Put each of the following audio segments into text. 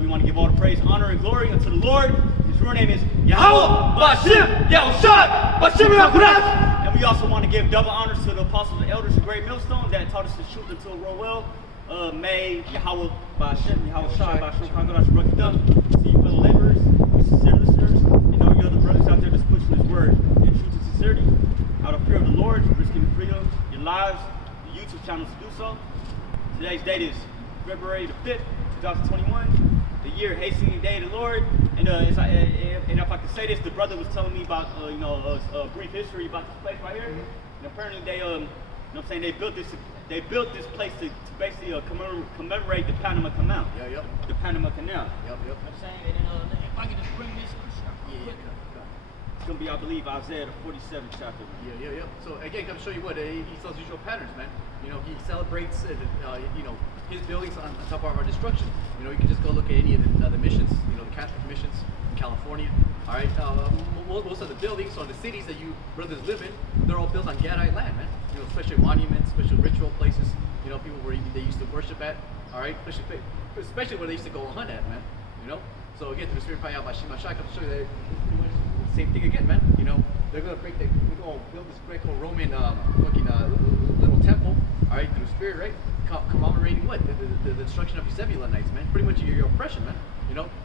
we want to give all the praise, honor, and glory unto the Lord. His real name is Yahawah, bahasham, qadash. And we also want to give double honors to the apostles and elders of Great Millstone that taught us the truth until real well. May Yahawah, bahasham, yahawashi, bahasham, qadash, see you fellow laborers, you sincere listeners, and all you other brothers out there that's pushing this word in truth and sincerity, out of fear of the Lord, risking freedom, your lives, the YouTube channels to do so. Today's date is February the 5th, 2021, the year hastening day of the Lord. And if I can say this, the brother was telling me about a brief history about this place right here. And apparently they they built this place to basically commemorate the Panama Canal. The Panama Canal. I'm saying, and if I can just bring this it's gonna be, I believe, Isaiah the 47th chapter. So again, come show you what he sells usual patterns, man. He celebrates his buildings on top of our destruction. You can just go look at any of the missions, the Catholic missions in California. All right, most of the buildings or the cities that you brothers live in, they're all built on Gadite land, man. Special monuments, special ritual places. People where they used to worship at. All right, especially where they used to go hunt at, man. So again, through the spirit, come to show you that same thing again, man. They're gonna build this Greco-Roman little temple. All right, through the spirit, right? Commemorating what? The destruction of the Zebulonites, man. Pretty much your oppression, man.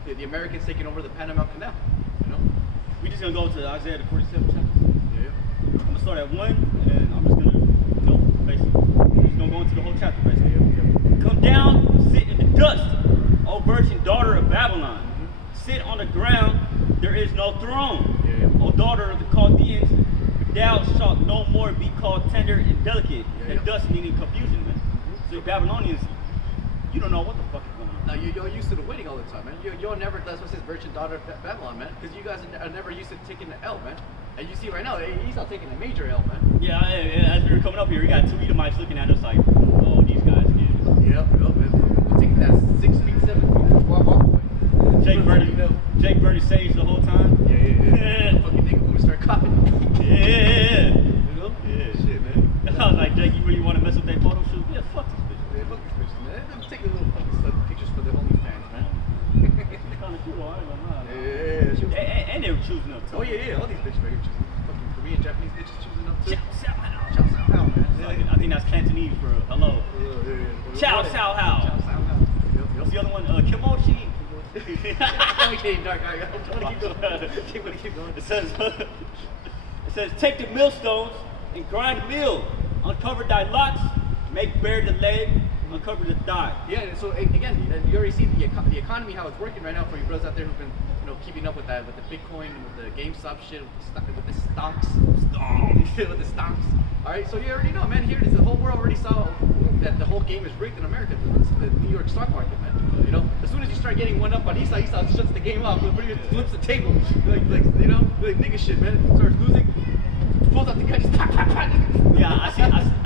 The Americans taking over the Panama Canal. We just gonna go to Isaiah the 47th chapter. I'm gonna start at 1, and then I'm just gonna, basically, we're just gonna go into the whole chapter, basically. Come down, sit in the dust, O virgin daughter of Babylon. Sit on the ground, there is no throne. O daughter of the Chaldeans, thou shalt no more be called tender and delicate. And dust meaning confusion, man. So Babylonians, you don't know what the fuck is going on. Now you're used to the waiting all the time, man. You're never, that's what says virgin daughter of Babylon, man. Because you guys are never used to taking the L, man. And you see right now, he's not taking a major L, man. Yeah, as we were coming up here, we got 2 Edomites looking at us like, oh, these guys get it. Man. We're taking that 6 feet, 7 feet, walk away. Jake Bernie Sage the whole time. Yeah. Fucking nigga when we start coughing. Yeah. Shit, man. I was like, Jake, you really want to mess with that photo shoot? Yeah, fuck this bitch. Yeah, fuck these bitches, man. I'm taking little fucking pictures for the OnlyFans, man. It's kind of cool, I ain't gonna lie. Yeah. And they were choosing up too. Oh yeah, all these bitches right here choosing. Fucking Korean, Japanese bitches choosing up too. Chow Sao Chow, man. I think that's Cantonese for hello. Chow Sao How. What's the other one? Kimochi. Dark. Keep going. It says, take the millstones and grind the mill. Uncover thy locks, make bare the leg, uncover the thigh. Yeah, so again, you already see the economy, how it's working right now for you brothers out there who've been keeping up with that, with the Bitcoin, with the GameStop shit, with the stocks. With the stocks. All right, so you already know, man. Here it is. The whole world already saw that the whole game is rigged in America. The New York stock market, man. As soon as you start getting one up on Esau shuts the game off. Flips the table, like nigga shit, man. Starts losing. Pulls out the gun. Yeah, I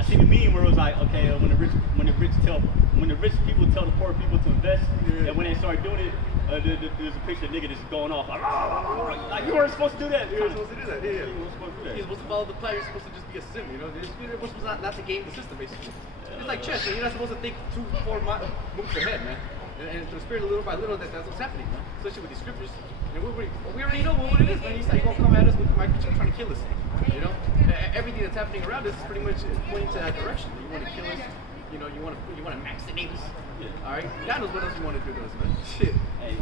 see the meme where it was like, okay, when the rich people tell the poor people to invest, and when they start doing it, there's a picture of a nigga that's going off like you weren't supposed to do that. You weren't supposed to do that. Yeah. You're supposed to follow the plan. You're supposed to just be a sim. You're supposed not to game the system, basically. It's like chess. You're not supposed to think 2-4 moves ahead, man. And through spirit, little by little, that's what's happening, man. Especially with these scriptures. We already know what it is, man. He's like, gonna come at us with the microchip trying to kill us. Everything that's happening around us is pretty much pointing to that direction. You want to kill us. You want to vaccinate us. All right. God knows what else you want to do to us, man. Shit. Hey,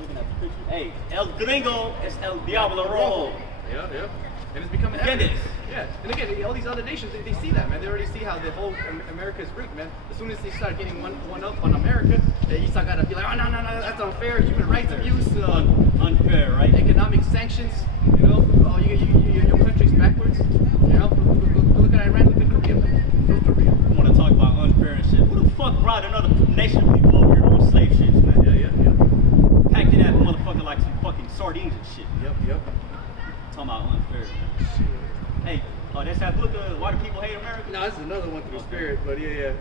looking at the picture. Hey, El Gringo es el Diablo Rojo. Yeah. And it's becoming evident. Yeah. And again, all these other nations, they see that, man. They already see how the whole America is rigged, man. As soon as they start getting one up on America, Esau got to be like, oh, no, that's unfair. Human rights abuse. Unfair, right? Economic sanctions. Oh, your country's backwards. Look at Iran, look at Korea, man. North Korea. You want to talk about unfair and shit. Who the fuck brought another nation of people over here on slave ships, man? Yeah. Packed in that motherfucker like some fucking sardines and shit. Yep. Talking about unfair. Shit. Hey, that's that book, Why Do People Hate America? No, this is another one through spirit, but yeah.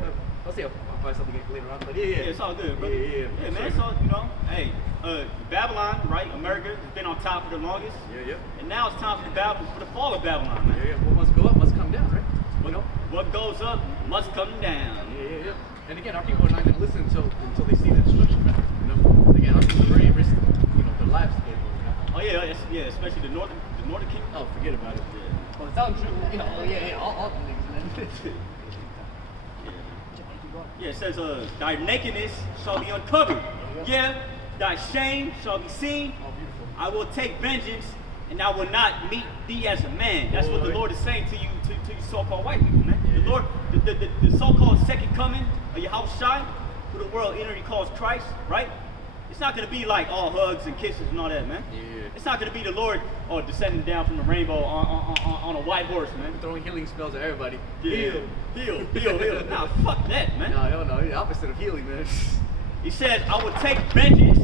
I'll say I'll find something later on, but yeah. It's all good, bro. Yeah, man, so, hey, Babylon, right? America has been on top for the longest. Yeah. And now it's time for the fall of Babylon, man. Yeah. What must go up must come down, right? What goes up must come down. Yeah. And again, our people are not going to listen until they see the destruction, man. telling the truth. You know, yeah, all the niggas, man. Yeah, it says, thy nakedness shall be uncovered. Yeah, thy shame shall be seen. Oh, beautiful. I will take vengeance, and I will not meet thee as a man. That's what the Lord is saying to you, to you so-called white people, man. Yeah, the Lord, the so-called second coming of yahawashi, who the world entity calls Christ, right? It's not going to be like all hugs and kisses and all that, man. Yeah. It's not going to be the Lord descending down from the rainbow on a white horse, man. Throwing healing spells at everybody. Heal. Nah, fuck that, man. No, the opposite of healing, man. He said, I will take vengeance,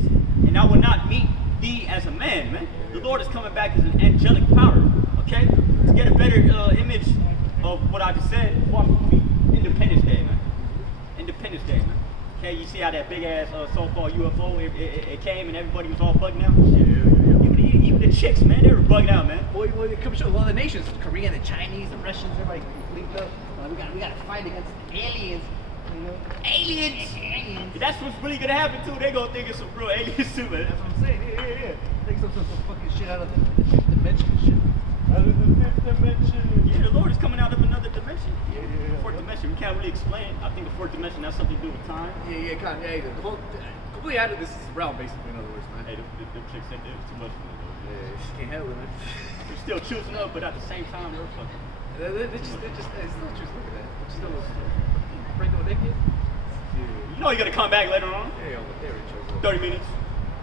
and I will not meet thee as a man, man. The Lord is coming back as an angelic power, okay? To get a better image of what I just said, watch the movie Independence Day, man. Independence Day, man. Okay, you see how that big ass so-called UFO, it came and everybody was all bugging out? Yeah. Even the chicks, man, they were bugging out, man. Boy, it comes to a lot of the nations, Korea, the Chinese, the Russians, everybody linked up. We got to fight against aliens. You know? Aliens. That's what's really gonna happen too. They gonna think it's some real aliens too, man. That's what I'm saying. Yeah. Take some fucking shit out of the fifth dimension and shit. Out of the fifth dimension. Yeah, the Lord is coming out of another dimension. Yeah. Fourth dimension. We can't really explain. I think the fourth dimension has something to do with time. Yeah, kind of. Yeah, the whole completely out of this realm, basically. In other words, man. Hey, the chicks think it's too much for them. Yeah, just can't handle it, man. They're still choosing up, but at the same time, they're fucking. It's still just look at that. It's still break the naked. You know you're gonna come back later on. Yeah, there it goes. 30 minutes.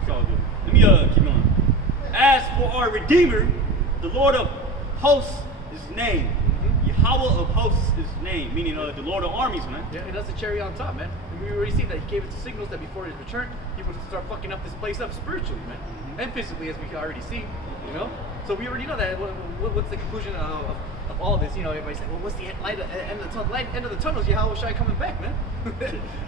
It's all good. Let me keep going. As for our Redeemer, the Lord of hosts is his name. Yahawah of hosts is his name, meaning the Lord of armies, man. Yeah, and that's the cherry on top, man. And we already seen that he gave us the signals that before his return, he would start fucking up this place up spiritually, man, and physically, as we can already see. You know, so we already know that. What's the conclusion of all this? You know, everybody said, well, what's the light at the end of the tunnel? Light end of the tunnel is yahawashi coming back, man.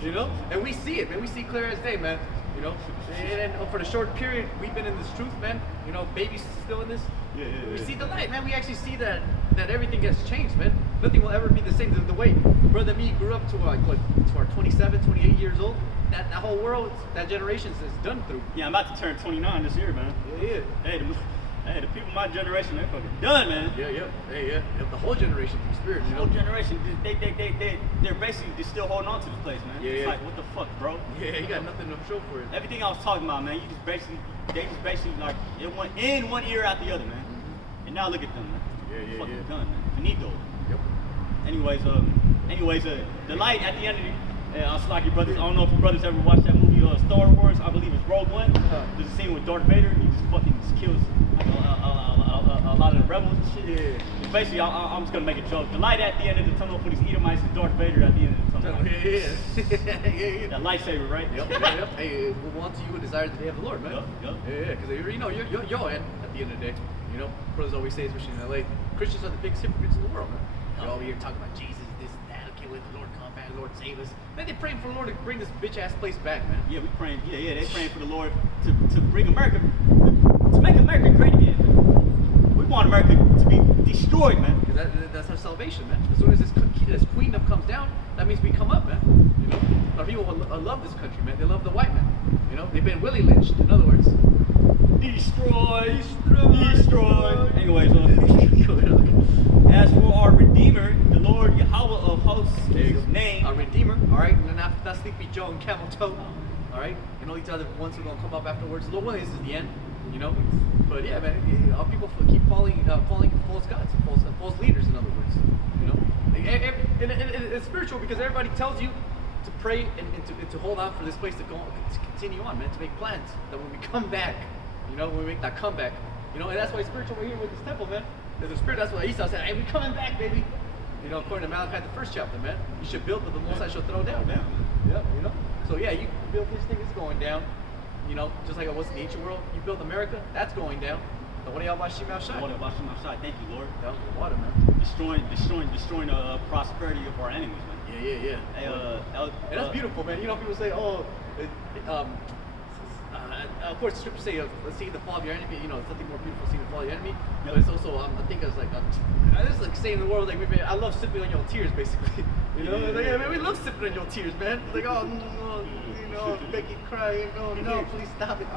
You know, and we see it, man. We see clear as day, man. You know, and for the short period we've been in this truth, man. You know, baby's still in this. Yeah. We see the light, man. We actually see that everything gets changed, man. Nothing will ever be the same. The way brother me grew up to to our 27, 28 years old. That whole world, that generation is done through. Yeah, I'm about to turn 29 this year, man. Yeah. Hey, the people of my generation, they're fucking done, man. Yeah. The whole generation from spirit, The you whole know. generation, they're basically still holding on to this place, man. Yeah, It's yeah. like, what the fuck, bro? Yeah, you got nothing to show for it. Everything I was talking about, man, they just basically like, it went in one ear out the other, man. And now look at them, man. Yeah. Fucking done, man. Finito. Yep. Anyways, the light at the end of the, I'll slack your brothers. I don't know if your brothers ever watched that movie, Star Wars. I believe it's Rogue One. There's a scene with Darth Vader. He just fucking kills a lot of the rebels and shit. Yeah. Basically, I'm just gonna make a joke. The light at the end of the tunnel for these Edomites is Darth Vader at the end of the tunnel. Yeah. That lightsaber, right? Yep. Hey, we'll want to you and desire the day of the Lord, man. Yep. Yeah, because you already know you're in at the end of the day. You know, brothers always say, especially in LA, Christians are the biggest hypocrites in the world, man. You're all here talking about Jesus, this, that, okay, let the Lord come back, Lord save us. Man, they're praying for the Lord to bring this bitch ass place back, man. Yeah, we praying. Yeah, they praying for the Lord to bring America, to make America great again. We want America to be destroyed, man. Because that's our salvation, man. As soon as this queendom comes down, that means we come up, man. You know, a lot of people love this country, man. They love the white man. You know, they've been Willie lynched. In other words, Destroy. Anyways, as for our Redeemer, the Lord Yahawah of hosts is his name. our Redeemer, all right? And not Sleepy Joe and Camel Toe, all right? And all these other ones who are going to come up afterwards. The Lord is the end, you know? But yeah, man, our people keep falling false gods, false leaders, in other words, you know? And it's spiritual because everybody tells you to pray and to hold out for this place to continue on, man, to make plans that when we come back, you know, when we make that comeback, you know, and that's why it's spiritual we're here with this temple, man. There's a spirit, that's what Esau said, hey, we coming back, baby. You know, according to Malachi, the first chapter, man. You should build, but the Most High shall throw down, man. Yeah, you know. So yeah, you build this thing, it's going down. You know, just like it was in the ancient world. You built America, that's going down. The one yahawah shai. Thank you, Lord. Down to the water, man. Destroying the prosperity of our enemies, man. Yeah. Hey, And that's beautiful, man. You know, people say, oh, of course, the scriptures say, let's see the fall of your enemy. You know, it's nothing more beautiful seeing the fall of your enemy. Yep. But it's also, I think it's like, this is like saying in the world, like, I love sipping on your tears, basically. You know, like, I mean, we love sipping on your tears, man. It's like, oh, no, you no, begging, crying, no, please stop it.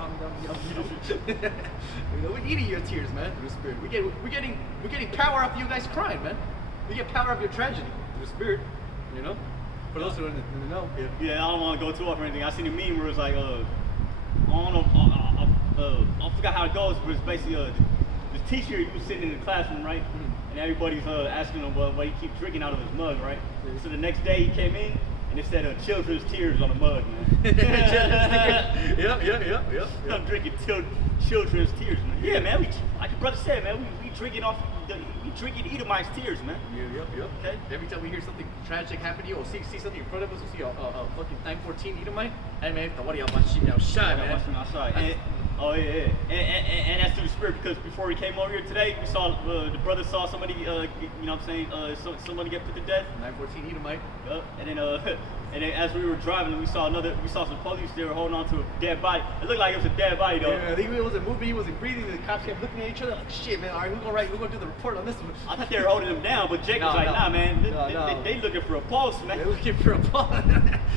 We're eating your tears, man, through the Spirit. We're getting power off you guys crying, man. We get power off your tragedy through the Spirit, you know. For those who don't know, yeah, I don't want to go too off or anything. I seen a meme where it's like, I don't know, I forgot how it goes, but it's basically the teacher, he was sitting in the classroom, right? And everybody's asking him why he keeps drinking out of his mug, right? So the next day he came in and it said children's tears on the mug, man. Yep. I'm drinking children's tears, man. Yeah, man. Like your brother said, man, we drinking off. We drinking Edomites' tears, man. Yep. Okay. Every time we hear something tragic happen to you, or see something in front of us, we see a fucking 914 Edomite. Hey man, what are y'all watching now? Shy, man. And that's through the Spirit, because before we came over here today, we saw the brother saw somebody, you know what I'm saying, somebody get put to death. 914 Edomite. Yep. And then as we were driving, we saw some police. They were holding on to a dead body. It looked like it was a dead body, though. Yeah, I think it wasn't moving. He wasn't breathing. The cops kept looking at each other like, shit, man. All right, we're gonna do the report on this one. I thought they were holding him down, but Jake was like, nah, man. They looking for a pulse, man. They're looking for a pulse.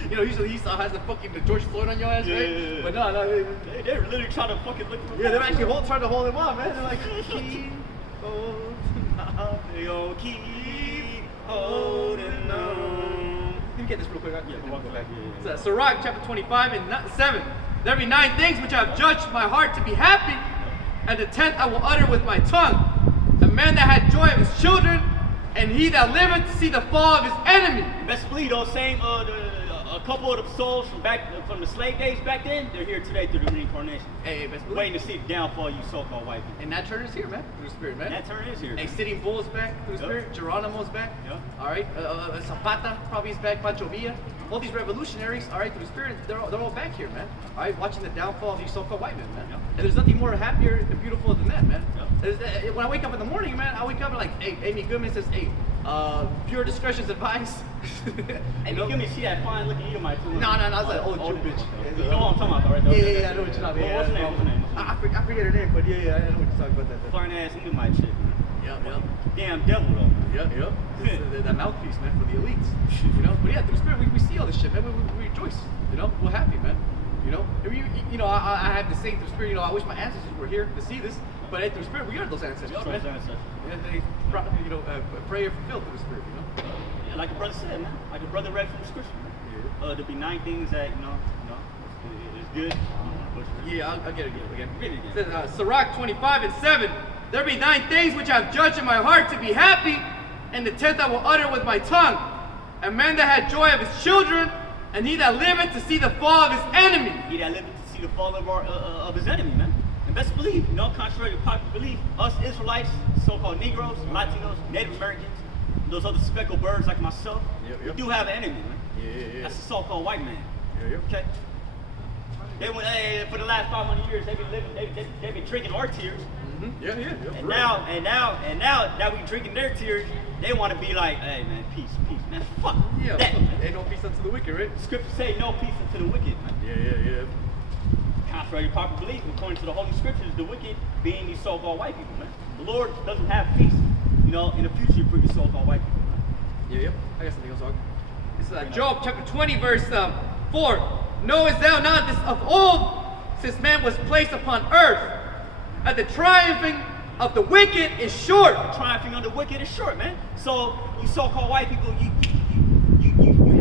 You know, usually Esau has the George Floyd on your ass, right? Yeah. But no. They're literally trying to fucking look for a pulse. Yeah, they're actually trying to hold him on, man. They're like, keep they gon' keep holding on. Let me get this real quick. Yeah. Sirach chapter 25 and 7. There be 9 things which I have judged my heart to be happy, and the 10th I will utter with my tongue. A man that had joy of his children, and he that liveth to see the fall of his enemy. Best believe those same a couple of the souls from the slave days back then, they're here today through the reincarnation. Hey, best believe. Waiting to see the downfall of you so-called white people. And that turn is here, man, through the Spirit, man. That turn is here. Hey, Sitting Bull's back through the Spirit. Geronimo's back. Yep. All right. Zapata probably is back. Pancho Villa. All these revolutionaries, all right, through the Spirit, they're all back here, man. All right, watching the downfall of these so-called white men, man. Yep. And there's nothing more happier and beautiful than that, man. Yep. When I wake up in the morning, man, I wake up and like, hey, Amy Goodman says, hey, pure discretion's advice. And you give me see that fine looking Edomite too. No, that's that old Jew bitch. You know what I'm talking about, right? Yeah, I know what you're talking about. What's her name? I forget her name, but yeah, I know what you're talking about. That. Foreign ass Edomite shit. Yep. Damn devil though. Yep. That mouthpiece, man, for the elites. You know, but yeah, through the Spirit, we see all this shit, man. We rejoice. You know, we're happy, man. You know, you know, I have to say through the Spirit. You know, I wish my ancestors were here to see this, but through the Spirit, we are those ancestors, man. And they, you know, prayer fulfilled through the Spirit. You know. Yeah, like the brother said, man. Like the brother read from the scripture. Man. There'll be 9 things that it's good. Yeah, I'll get it again. It says, Sirach 25 and 7. There be 9 things which I have judged in my heart to be happy, and the 10th I will utter with my tongue. A man that had joy of his children, and he that liveth to see the fall of his enemy. He that liveth to see the fall of his enemy, man. And best believe, contrary to popular belief, us Israelites, so-called Negroes, Latinos, Native Americans, those other speckled birds like myself, we do have an enemy, man. Yeah. That's the so-called white man. Yeah. Okay. For the last 500 years, they've been drinking our tears. Mm-hmm. Yeah. And now that we drinking their tears, they want to be like, hey man, peace, man. Fuck that. Ain't no peace unto the wicked, right? The scriptures say no peace unto the wicked, man. Yeah. Contrary to popular belief, according to the Holy Scriptures, the wicked being these so-called white people, man. The Lord doesn't have peace, in the future for these so-called white people, man. Yeah. I got something else, Hog. This is Job chapter 20, verse 4. Knowest thou not this of old, since man was placed upon earth, that the triumphing of the wicked is short? The triumphing of the wicked is short, man. So you so-called white people, you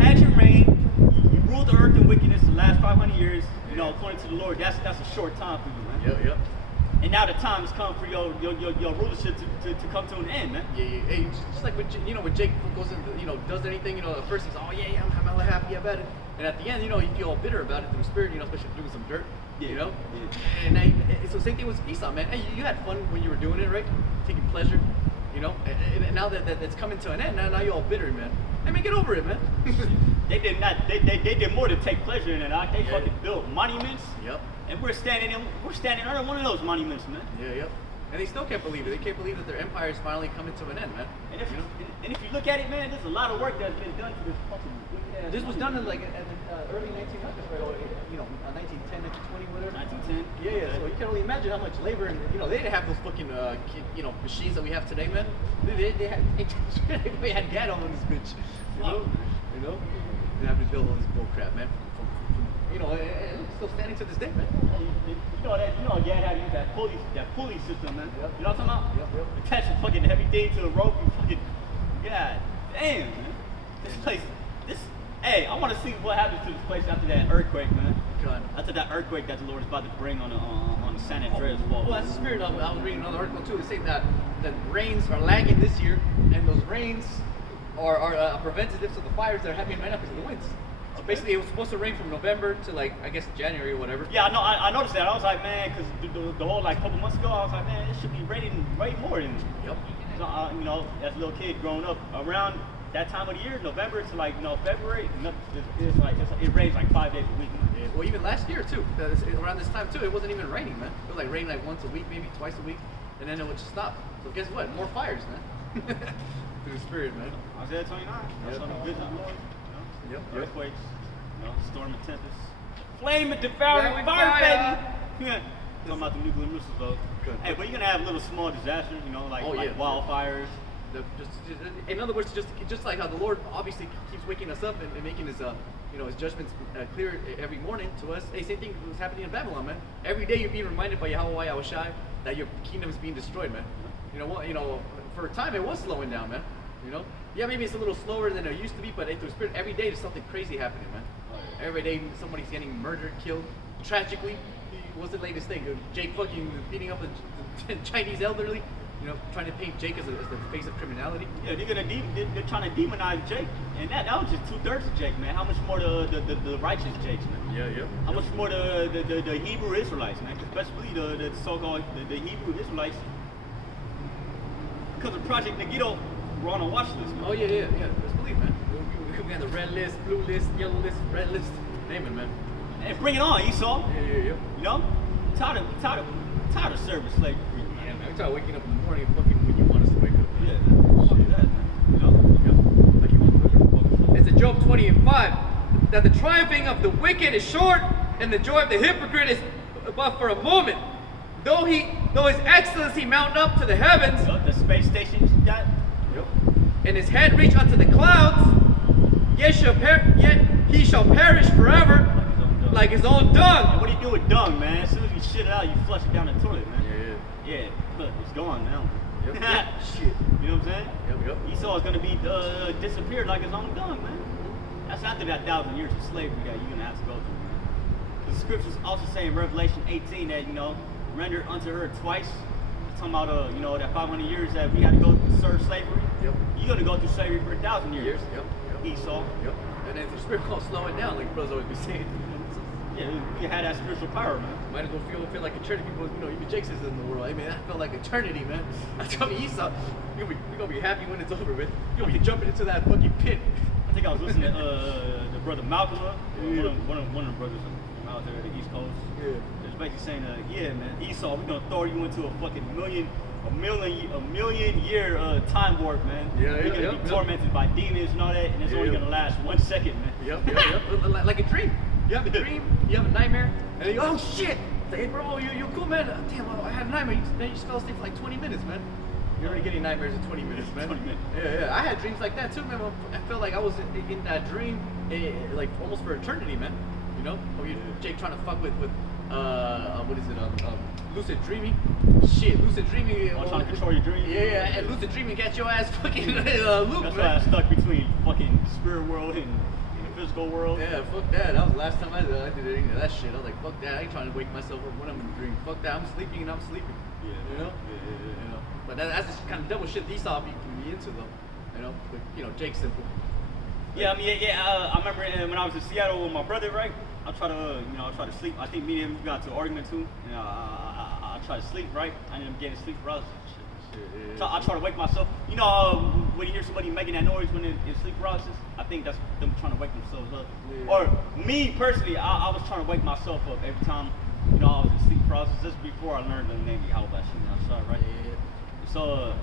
had your reign, you ruled the earth in wickedness the last 500 years. According to the Lord, that's a short time for you, man. Yep. And now the time has come for your rulership to come to an end, man. Yeah. Hey, just like when Jake goes in, does anything, the first thing's, oh yeah, I'm hella happy about it. And at the end, you feel all bitter about it through the Spirit, especially doing some dirt, Yeah. And it's the same thing with Esau, man. Hey, you had fun when you were doing it, right? Taking pleasure, And now that's coming to an end, now you're all bitter, man. Hey, man, get over it, man. They did more to take pleasure in it. They fucking built monuments. Yep. And we're standing under one of those monuments, man. Yeah. And they still can't believe it. They can't believe that their empire is finally coming to an end, man. And if you look at it, man, there's a lot of work that's been done to this fucking wicked ass. This was done in like at the early 1900s, right? 1910, 1920, whatever. 1910. Yeah. So you can only imagine how much labor and they didn't have those fucking machines that we have today, man. They had gat on this bitch. You know. They have to build all this bull crap, man. You know, and it's still standing to this day, man. You know, Dad had to use that pulley system, man. Yep. You know what I'm talking about? Yep. Attach a fucking heavy thing to a rope. You fucking, God damn, man. This place, hey, I want to see what happens to this place after that earthquake, man. God. After that earthquake that the Lord is about to bring on the San Andreas fault. Well, that's the spirit of it. I was reading another article too. They say that rains are lagging this year, and those rains are preventatives of the fires that are happening right now because of the winds. So basically, it was supposed to rain from November to like I guess January or whatever. Yeah, I noticed that. I was like, man, because the whole like couple months ago, I was like, man, it should be raining way more than. Yep. So, you know, as a little kid growing up around that time of the year, November to like February, it rains like 5 days a week. Yeah. Well, even last year too. Around this time too, it wasn't even raining, man. It was like raining like once a week, maybe twice a week, and then it would just stop. So guess what? More fires, man. Through the spirit, man. Isaiah 29. That's on the vision of the Lord. You know? Yep. Earthquakes, storm and tempest, flame and devouring fire, baby. Yeah. Talking about the nuclear missiles, though. Good. Hey, but you're gonna have little small disasters, like wildfires. In other words, just like how the Lord obviously keeps waking us up and making his his judgments clear every morning to us. Hey, same thing was happening in Babylon, man. Every day you're being reminded by yahawah, yahawashi, that your kingdom is being destroyed, man. You know what? For a time it was slowing down, man. Yeah, maybe it's a little slower than it used to be, but through spirit, every day there's something crazy happening, man. Every day somebody's getting murdered, killed, tragically. What's the latest thing? Jake fucking beating up the Chinese elderly. Trying to paint Jake as the face of criminality. Yeah, they're trying to demonize Jake, and that was just 2/3 of Jake, man. How much more the righteous Jakes, man? Yeah. How much more the Hebrew Israelites, man? Especially the so-called the Hebrew Israelites, because of Project Megiddo, we're on a watch list, man. Oh yeah. Let's believe, man. We got the red list, blue list, yellow list, red list. Name it, man. And bring it on, Esau. Yeah. Tired of service slavery. Yeah, man. We start waking up in the morning and fucking when you want us to wake up. Yeah, man. Shit, that, man. Like you want to. It's a Job 20:5 that the triumphing of the wicked is short and the joy of the hypocrite is but for a moment. Though his excellency mount up to the heavens, the space station got. Yep. And his head reach unto the clouds, yet he shall perish forever, like his own dung. And what do you do with dung, man? As soon as you shit it out, you flush it down the toilet, man. Yeah. Look, it's gone now. Yep. Shit. You know what I'm saying? Yep. Esau is gonna be disappeared like his own dung, man. That's after that 1,000 years of slavery that you're gonna have to go through, man. The scriptures also say in Revelation 18 that render unto her twice. Talking about that 500 years that we had to go serve slavery. Yep. You're gonna go through slavery for 1,000 years. Yep. Esau. Yep. And then the spirit gonna slow it down, like brothers always be saying. Yeah, you had that spiritual power, man. Might as well feel like eternity. People, even Jake says in the world. I mean, that felt like eternity, man. I told me Esau, you're gonna be happy when it's over, man. You're gonna be jumping into that fucking pit. I think I was listening to the brother Malcolm, one of the brothers from out there at the East Coast. Yeah. It's basically saying, man, Esau, we're gonna throw you into a fucking million year time warp, man. Yeah, You're gonna be tormented by demons and all that, and it's only gonna last 1 second, man. Yep. Like a dream. You have a dream, you have a nightmare, and then you go, oh shit! Hey bro, you cool, man? Damn, I had a nightmare. Then you just fell asleep for like 20 minutes, man. You're already getting nightmares in 20 minutes, man. 20 minutes. Yeah. I had dreams like that too, man. I felt like I was in that dream, like almost for eternity, man. Or Jake trying to fuck with what is it? Lucid dreaming. Shit, lucid dreaming. Trying to control your dreams. Yeah, and lucid dreaming got your ass fucking looped, That's why I stuck between fucking spirit world and physical world. Yeah, fuck that. That was the last time I did any of that shit. I was like, fuck that. I ain't trying to wake myself up when I'm in a dream. Fuck that. I'm sleeping and I'm sleeping. Yeah. Yeah. But that's the kind of double shit Esau be into, though. But, Jake's simple. Yeah, I mean, I remember when I was in Seattle with my brother, right? I try to sleep. I think me and him got into an argument too. I try to sleep, right? I ended up getting sleep paralysis. Yeah. So I try to wake myself. When you hear somebody making that noise when in sleep paralysis, I think that's them trying to wake themselves up. Yeah. Or me personally, I was trying to wake myself up every time, I was in sleep paralysis. This is before I learned the name Yahawah, right? Yeah. So,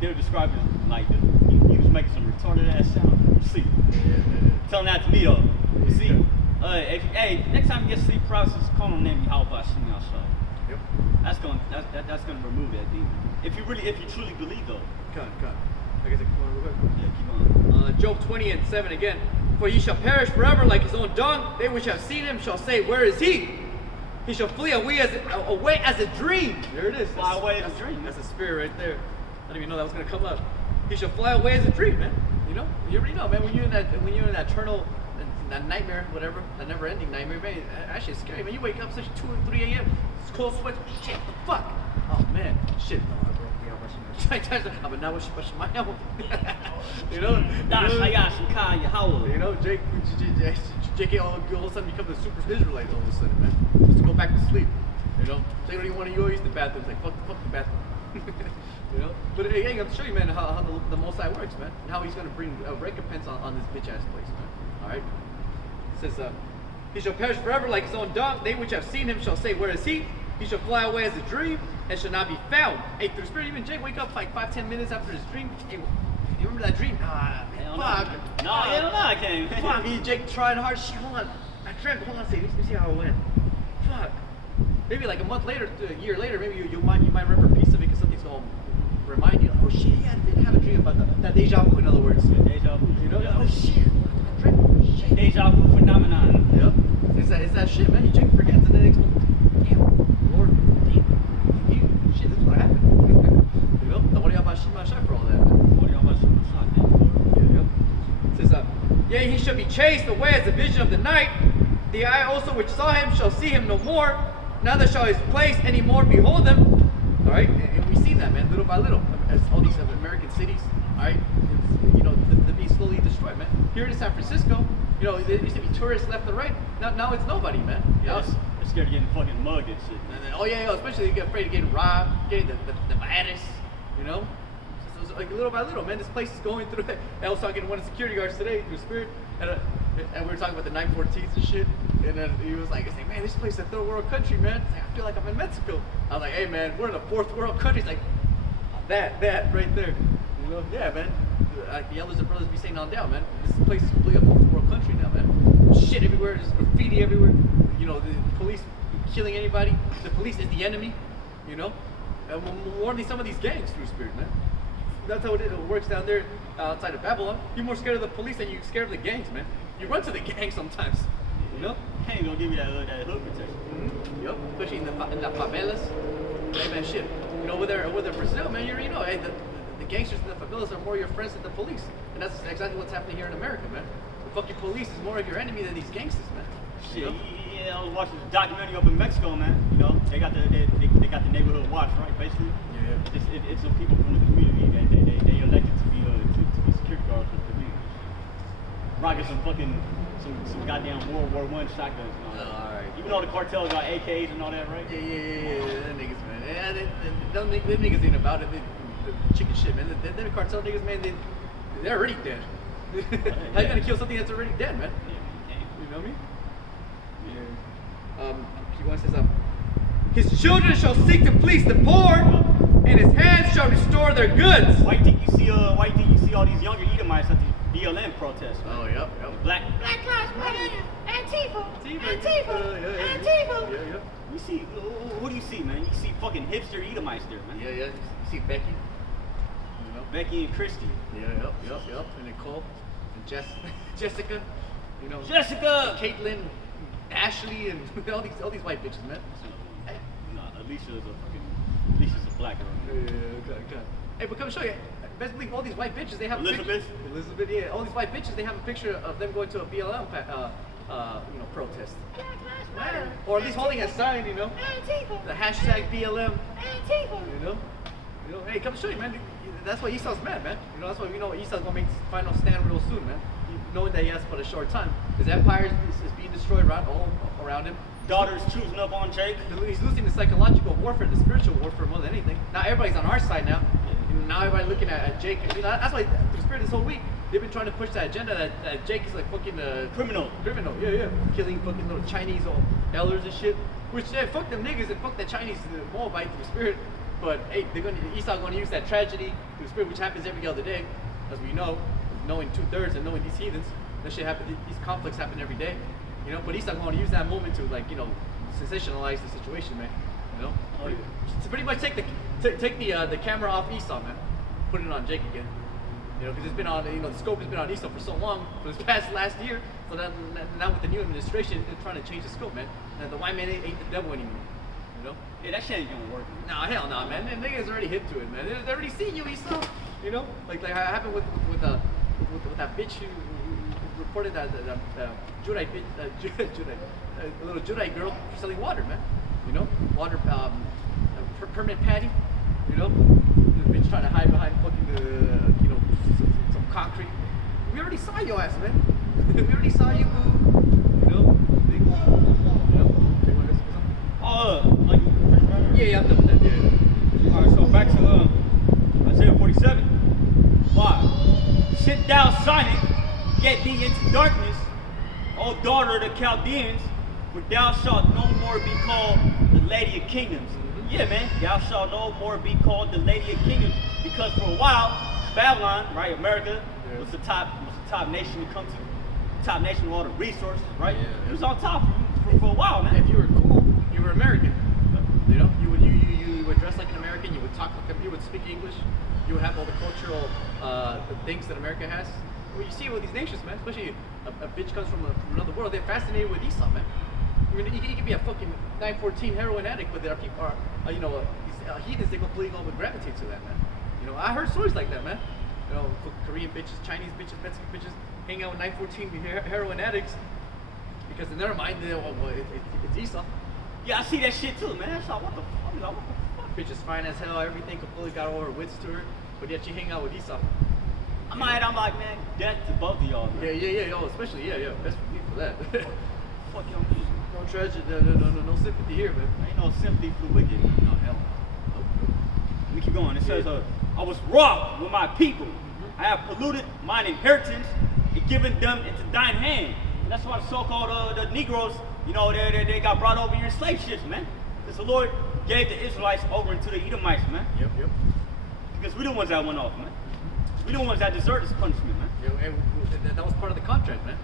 they would describe it like he was making some retarded ass sound. See, telling that to me though. You see, next time you get sleep paralysis, call on the name Yahawah. Yep. That's gonna remove that demon. If you truly believe though. Cut. I guess I keep on real quick. Yeah, keep on. Job 20:7 again. For ye shall perish forever like his own dung. They which have seen him shall say, where is he? He shall flee away as a dream. There it is. Fly away as a dream. That's a spirit right there. I didn't even know that was gonna come up. He shall fly away as a dream, man. You know, you already know, man. When you're in that eternal, that nightmare, whatever, that never-ending nightmare, man. Actually, it's scary, man. You wake up such 2 and 3 a.m. It's cold sweats. Shit, what the fuck? Oh man, shit. You know, you know, JK all of a sudden becomes a super Israelite all of a sudden, man. Just to go back to sleep. You know, so you don't even want to go use the bathroom. It's like fuck the bathroom. You know, but hey, I'm gonna show you, man, how the Most High works, man, and how He's gonna bring a recompense on this bitch ass place, man. All right. It says, he shall perish forever like his own dung. They which have seen him shall say, where is he? He shall fly away as a dream and shall not be found. Hey, through the spirit, even Jake wake up like 5-10 minutes after his dream. Hey, you remember that dream? Ah, man, fuck. No, I can't. Fuck, me and Jake trying hard. Shit, hold on. I dreamt. Hold on, let me see how it went. Fuck. Maybe like a month later, a year later, maybe you might remember a piece of it because something's gonna remind you. Oh shit, yeah, I did have a dream about that deja vu. In other words, Deja vu. you know? Oh shit, I dreamt. Oh, shit. Deja vu phenomenon. Yep. It's that shit, man. You Jake forgets and then it's damn, Lord, damn, shit, this is what happened. You know? The yahawah for all that, man. Yep. It says, yea, he shall be chased away as the vision of the night. The eye also which saw him shall see him no more. Neither shall his place any more behold him. All right, and we see that, man, little by little, as all these American cities, all right, you know, they're being slowly destroyed, man. Here in San Francisco, you know, there used to be tourists left and right. Now it's nobody, man. Yeah, they're scared of getting fucking mugged and shit. And then, especially they get afraid of getting robbed, getting the virus, you know. So like little by little, man, this place is going through it. I was talking to one of the security guards today through Spirit, and we were talking about the 914s and shit. And then he was like, man, this place is a third world country, man. I feel like I'm in Mexico. I was like, hey, man, we're in a fourth world country. He's like, that right there. You know, yeah, man. Like the elders and brothers be saying on down, man. This place is completely a fourth world country now, man. Shit everywhere, there's graffiti everywhere. You know, the police killing anybody. The police is the enemy. You know, and we're warning some of these gangs through Spirit, man. That's how it works down there outside of Babylon. You're more scared of the police than you're scared of the gangs, man. You run to the gangs sometimes. You know? They ain't gonna give you that hood protection. Mm-hmm. Yep. Especially in the favelas. Hey, man, shit. You know, with Brazil, man, you already know. Hey, the gangsters in the favelas are more your friends than the police. And that's exactly what's happening here in America, man. The fucking police is more of your enemy than these gangsters, man. Shit, you know? Yeah, I was watching this documentary up in Mexico, man. You know, they got the neighborhood watch, right? Basically, yeah. It's some people from the community. They elected to be security guards for the community. Rocking some goddamn World War I shotguns and all that. All right. Even though the cartels got AKs and all that, right? Yeah. Them niggas, man. Yeah, them niggas ain't about it. The chicken shit, man. Them cartel niggas, man. They're already dead. How you gonna kill something that's already dead, man? Yeah, you know what I mean? He wants says, his children shall seek to please the poor, and his hands shall restore their goods. Why do you see all these younger Edomites at the BLM protests? Right? Oh, yep. Black Lives Matter, Antifa. Yeah. You see, what do you see, man? You see fucking hipster Edomites there, man. Yeah. You see Becky. You know? Becky and Christy. Yeah, yep. And Nicole and Jessica. You know. Jessica. Caitlin, Ashley, and all these white bitches, man. No, Alicia's a black girl. Yeah. Hey, but come show you. Best believe all these white bitches, they have Elizabeth, yeah. All these white bitches, they have a picture of them going to a BLM, protest. Or at least holding a sign, you know. Antifa. The hashtag BLM. Antifa. You know. Hey, come show you, man. That's why Esau's mad, man. You know, that's why we know Esau's gonna make his final stand real soon, man. Knowing that he has but a short time. His empire is being destroyed all around him. Daughter's choosing up on Jake. He's losing the psychological warfare, the spiritual warfare more than anything. Now everybody's on our side now. Now everybody looking at Jake. You know, that's why the Spirit this whole week they've been trying to push that agenda that Jake is like fucking criminal. Yeah. Killing fucking little Chinese old elders and shit. Which fuck them niggas and fuck the Chinese Moabite through the Spirit. But hey, Esau's gonna use that tragedy through the Spirit, which happens every other day, as we know, knowing 2/3 and knowing these heathens. That shit happen. These conflicts happen every day. You know, but Esau's gonna use that moment to sensationalize the situation, man. You know, to pretty much take the camera off Esau, man. Put it on Jake again. You know, because it's been on, the scope has been on Esau for so long, for this past last year. So now with the new administration, they're trying to change the scope, man. And the white man ain't the devil anymore. You know? Yeah, that shit ain't gonna work. Nah, hell nah, man. And niggas already hip to it, man. They already see you, Esau. You know, like how it happened with that bitch who reported that Judite bitch, a little Judite girl selling water, man. You know, water, permanent patty. You know, the bitch trying to hide behind fucking some concrete. We already saw your ass, man. We already saw you, boo. You know, Like, yeah, I'm done with that. Yeah. all right, so back to Isaiah 47. Why? Sit thou silent, get thee into darkness, O daughter of the Chaldeans, for thou shalt no more be called the Lady of Kingdoms. Yeah, man, thou shalt no more be called the Lady of Kingdoms, because for a while, Babylon, right, America, was the top nation to come to, top nation with all the resources, right? Yeah. It was on top for a while, man. If you were cool, you were American. You know, you would dress like an American. You would talk like you would speak English. You would have all the cultural things that America has. Well, you see it with these nations, man. Especially a bitch comes from another world. They're fascinated with Esau, man. I mean, he could be a fucking 914 heroin addict, but there are people these heathens. They completely go and gravitate to that, man. You know, I heard stories like that, man. You know, Korean bitches, Chinese bitches, Mexican bitches hang out with 914 heroin addicts because in their mind, it's Esau. Yeah, I see that shit too, man. So what the fuck? Like, what the fuck? Bitch is fine as hell, everything completely got all her wits to her, but yet she hang out with Esau. I'm like, man, death to both of y'all, man. Yeah, especially, yeah, best for me for that. Fuck y'all mean? No tragedy, no sympathy here, man. Ain't no sympathy for the wicked. No, hell. Nope. Let me keep going. It says, I was wroth with my people. I have polluted mine inheritance and given them into thine hand. And that's why the so-called the Negroes, you know, they got brought over here in slave ships, man. Because the Lord gave the Israelites over into the Edomites, man. Yep. Because we the ones that went off, man. We the ones that deserve this punishment, man. Yeah, and that was part of the contract, man.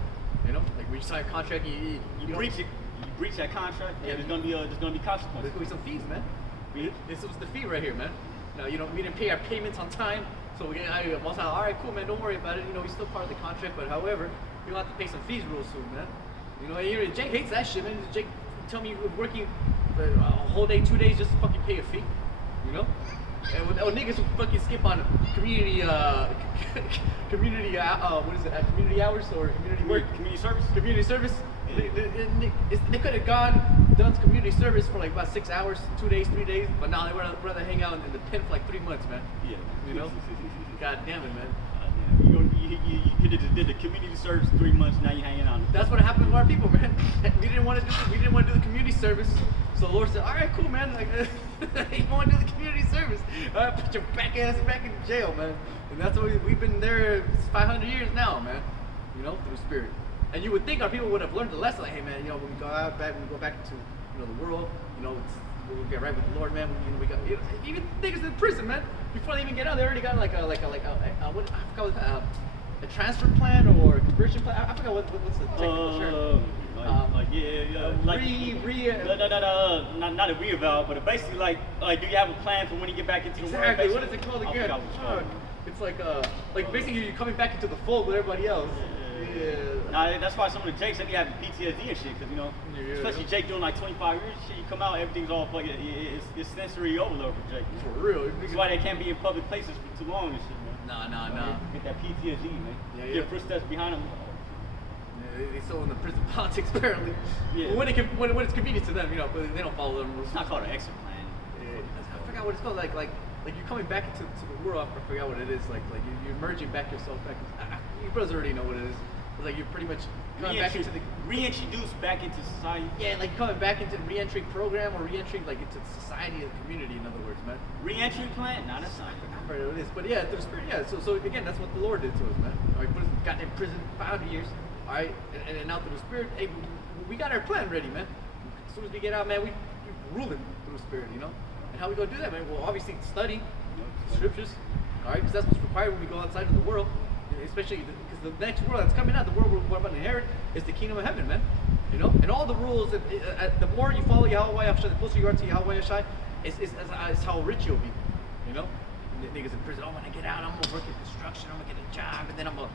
You know, like when you sign a contract, you breach it. You breach that contract. Yeah, there's gonna be consequences. There's gonna be some fees, man. This was the fee right here, man. Now, you know, we didn't pay our payments on time, so we was like, all right, cool, man, don't worry about it. You know, we're still part of the contract, but however, you'll have to pay some fees real soon, man. You know, Jake hates that shit, man. Jake, tell me you're working a whole day, 2 days just to fucking pay a fee, you know? And when niggas who fucking skip on community community hours or community work, community service. They could have done community service for like about 6 hours, 2 days, 3 days, but now they would rather hang out in the pen for like 3 months, man. Yeah. You know? God damn it, man. You did the community service 3 months. Now you hanging out. That's what happened with our people, man. We didn't want to do the community service, so the Lord said, "All right, cool, man. Like, you want to do the community service? All right, put your back ass back in jail, man." And that's what we've been there 500 years now, man. You know, through the Spirit. And you would think our people would have learned the lesson, like, hey, man, you know, when we go back into the world, you know, we'll get right with the Lord, man. We got even niggas in prison, man. Before they even get out, they already got a transfer plan or a conversion plan. I forgot what's the technical term. Not a re-eval, but basically like do you have a plan for when you get back into the world? Exactly. What is it called again? It's like basically you're coming back into the fold with everybody else. Yeah. Nah, that's why some of the Jakes they be having PTSD and shit, because you know, especially Jake doing like 25 years, shit, you come out, everything's all fucking, it's sensory overload for Jake. For real. That's why they can't be in public places for too long and shit, man. Nah. Get that PTSD, man. Yeah. Get footsteps behind them. Yeah, they still in the prison politics apparently. Yeah. When it's convenient to them, you know, but they don't follow them rules. It's not called an exit plan. Yeah. I forgot what it's called. Like you're coming back into the world. I forgot what it is. Like you're merging back yourself back. You brothers already know what it is. It's like you're pretty much coming back into the reintroduced back into society. Yeah, like coming back into the re-entry program or re-entering like into society and community. In other words, man. Re-entry plan? Nah, that's not. I forgot what it is, but yeah, through Spirit. Yeah. So again, that's what the Lord did to us, man. All right, put us goddamn prison 500 years. All right, and now through the Spirit, hey, we got our plan ready, man. As soon as we get out, man, we ruling through the Spirit, you know. And how we gonna do that, man? Well, obviously study scriptures, all right, because that's what's required when we go outside of the world, especially because the next world that's coming out, the world we're about to inherit, is the kingdom of heaven, man. You know, and all the rules. The more you follow Yahawah, the closer you are to Yahawah, is how rich you'll be. You know, niggas in prison. Oh, when I get out, I'm gonna work in construction. I'm gonna get a job, and then I'm gonna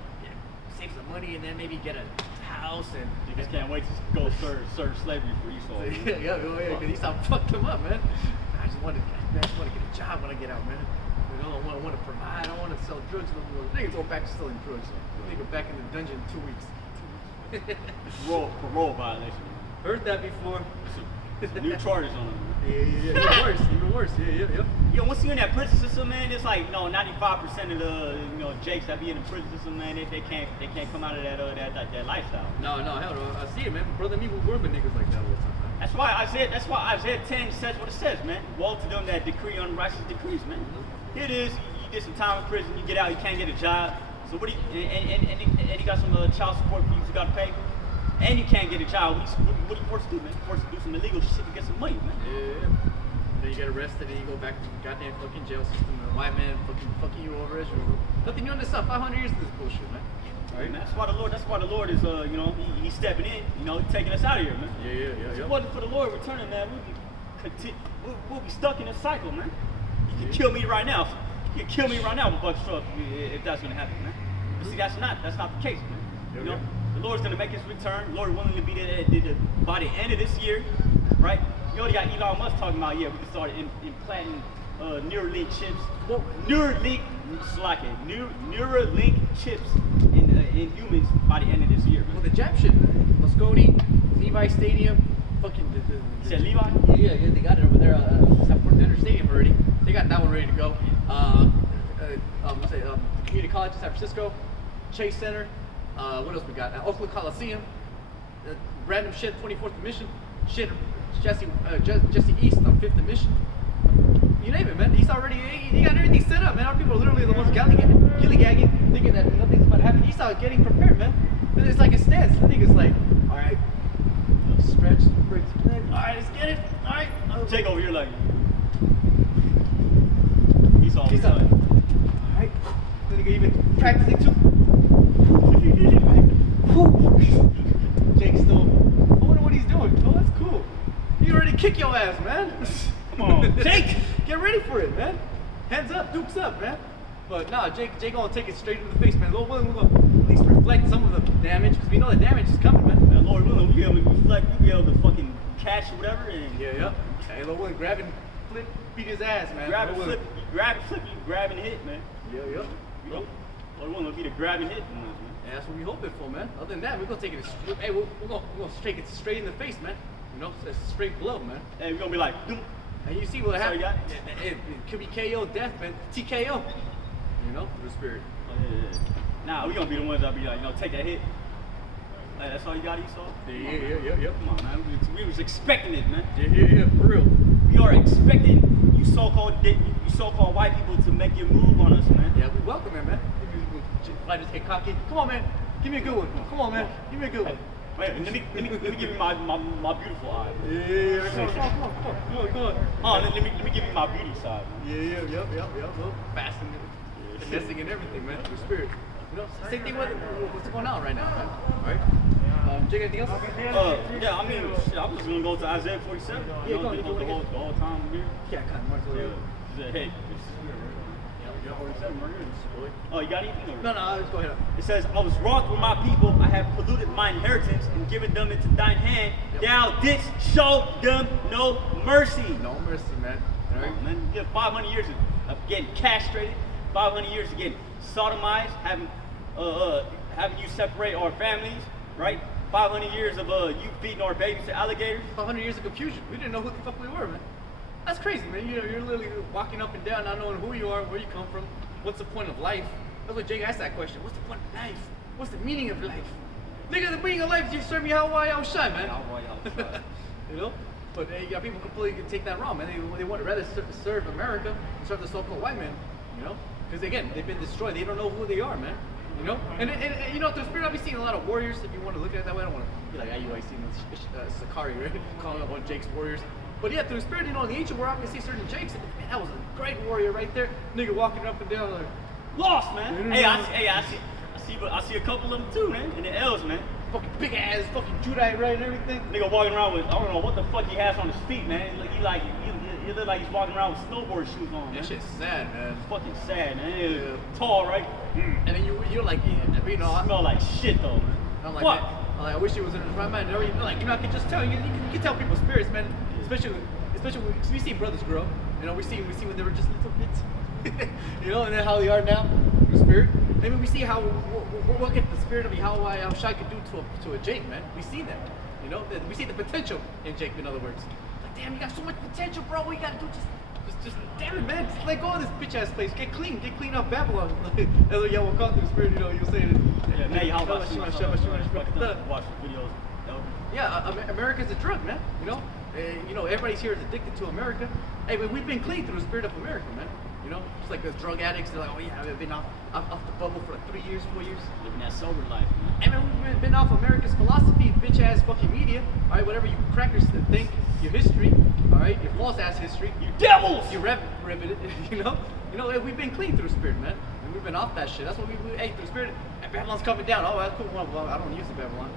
save some money, and then maybe get a house. And You just can't wait to go serve slavery for Esau. yeah, because Esau fucked him up, man. I just want to get a job when I get out, man. You know, I want to provide. I don't want to sell drugs no more. Niggas go back to selling drugs. Nigga back in the dungeon in 2 weeks. Parole violation. Heard that before. Some new charges on him. Yeah. Even worse. Yeah. Yo, once you're in that prison system, man, it's like 95% of the Jakes that be in the prison system, man, they can't come out of that lifestyle. No, hell no. I see it, man. Brother, me, we work with niggas like that all the time. That's why Isaiah 10 says what it says, man. Woe to them that decree unrighteous decrees, man. Here it is. You did some time in prison, you get out, you can't get a job. So what do you, and you got some child support fees you got to pay, and you can't get a job. What are you forced to do, man? You're forced to do some illegal shit to get some money, man. Yeah. Then you get arrested and you go back to the goddamn fucking jail system and the white man fucking you over as usual. Nothing new on this stuff. 500 years of this bullshit, man. All right, man. That's why the Lord is, he's stepping in, taking us out of here, man. Yeah. If it wasn't for the Lord returning, man, we'll be stuck in a cycle, man. You can kill me right now. You can kill me right now with buck truck if that's gonna happen, man. But see, that's not the case, man. The Lord's gonna make his return. The Lord willing to be there by the end of this year, right? You already got Elon Musk talking about, we can start implanting Neuralink chips. Neuralink chips in humans by the end of this year, man. Well, the Jap shit, Moscone, Levi Stadium, fucking. You said Levi? Yeah, they got it over there at Fort Stadium already. They got that one ready to go. Community College in San Francisco, Chase Center. What else we got? Oakland Coliseum. Random shit, 24th and Mission. Shit, Jesse East on 5th and Mission. You name it, man. He got everything set up, man. Our people are literally the ones gillygagging, thinking that nothing's about to happen. He's out getting prepared, man. It's like a stance. The nigga's like, all right, stretch, break the leg. All right, let's get it. All right. Take over your leg. He's all He's done. All right. The nigga even practicing too. Jake still. I wonder what he's doing. Oh, that's cool. He already kick your ass, man. Come on, Jake, get ready for it, man. Hands up, dukes up, man. But nah, Jake gonna take it straight in the face, man. Lord willing, we're gonna at least reflect some of the damage, because we know the damage is coming, man. And Lord willing, we'll be able to reflect, we'll be able to fucking catch or whatever, and Yeah. Hey, Lord willing, grab and flip, beat his ass, man. grab Lord and willing. flip, you grab and hit, man. Yeah. Lord willing, it'll be the grab and hit, man. Yeah, that's what we hoping for, man. Other than that, we're gonna take it. Hey, we're gonna take it straight in the face, man. It's a straight blow, man. And we're gonna be like, doom. And you see what That's all you happened? got? It could be KO, death, man. TKO. Through the spirit. Yeah. Nah, we're gonna be the ones that be like, take that hit. Hey, that's all you got, Esau? Yeah. Come on, man. We was expecting it, man. Yeah, for real. We are expecting you so-called white people to make your move on us, man. Yeah, we welcome it, man. Fighters get cocky. Come on, man. Give me a good one. Come on, man. Give me a good one. Wait, let me give you my beautiful eye. Yeah. Come on. Oh, let me give you my beauty side, man. Yeah. Well, fasting, finessing, and everything, man. Through spirit. Same thing with what's going on right now, man. All right. Jake, anything else? Yeah, I mean, shit, I'm just gonna go to Isaiah 47. Yeah, go the whole time here. Yeah, kind of. Might as well, yeah. Hey, Isaiah 47 right here. Oh, you got anything? Or? No, let's go ahead. It says, I was wroth with my people, I have polluted my inheritance and given them into thine hand. Yep. Thou didst show them no mercy. No mercy, man. All right. Man, you get 500 years of getting castrated, 500 years of getting sodomized, having you separate our families, right? 500 years of you feeding our babies to alligators. 500 years of confusion. We didn't know who the fuck we were, man. That's crazy, man. You're literally walking up and down, not knowing who you are, where you come from, what's the point of life. That's what Jake asked that question. What's the point of life? What's the meaning of life? Nigga, the meaning of life is you serve me yahawashi, man. But you got people completely take that wrong, man. They want to rather serve America and serve the so-called white man, Because again, they've been destroyed. They don't know who they are, man. And through spirit, I'll be seeing a lot of warriors. If you want to look at it that way, I don't want to be like IUIC and Sakari, right? Calling up on Jake's warriors. But yeah, through the spirit, in the ancient world, I can see certain Jakes. Man, that was a great warrior right there. Nigga walking up and down like lost, man. Hey, I see a couple of them too, man. And the L's, man. fucking big ass fucking Judite, right, and everything. Nigga walking around with, I don't know what the fuck he has on his feet, man. He look like he's walking around with snowboard shoes on, man. That shit's sad, man. It's fucking sad, man. Yeah. Tall, right? And then you're like, you know, I Smell like shit, though, man. I'm like, Fuck. man, I'm like, I wish he was in his right mind. You know, like, you know, I can just tell you can tell people's spirits, man. Especially when we see brothers grow. You know, we see when they were just little bits. You know, and then how they are now through spirit. Maybe we see how what can the spirit of Yahawashi could do to a Jake, man. We see that. You know, we see the potential in Jake. In other words, like, damn, you got so much potential, bro. What you gotta do just damn it, man. Just let go of this bitch ass place. Get clean off Babylon. That's what y'all will call through spirit. You know, you'll say it. Yeah, man, yahawashi. Watch the videos. Yeah, America's a drug, man. You know, everybody's here is addicted to America. Hey, but we've been clean through the spirit of America, man. You know, just like the drug addicts, they're like, oh yeah, I've been off the bubble for like 3 years, 4 years. Living that sober life, man. Hey man, we've been off America's philosophy, bitch ass fucking media. All right, whatever you crackers think, your history, all right, your false ass history, You devils! you riveted, you know, we've been clean through the spirit, man. And we've been off that shit. That's what we hey, through the spirit. And Babylon's coming down. Oh, that's cool. Well, I don't use the Babylon.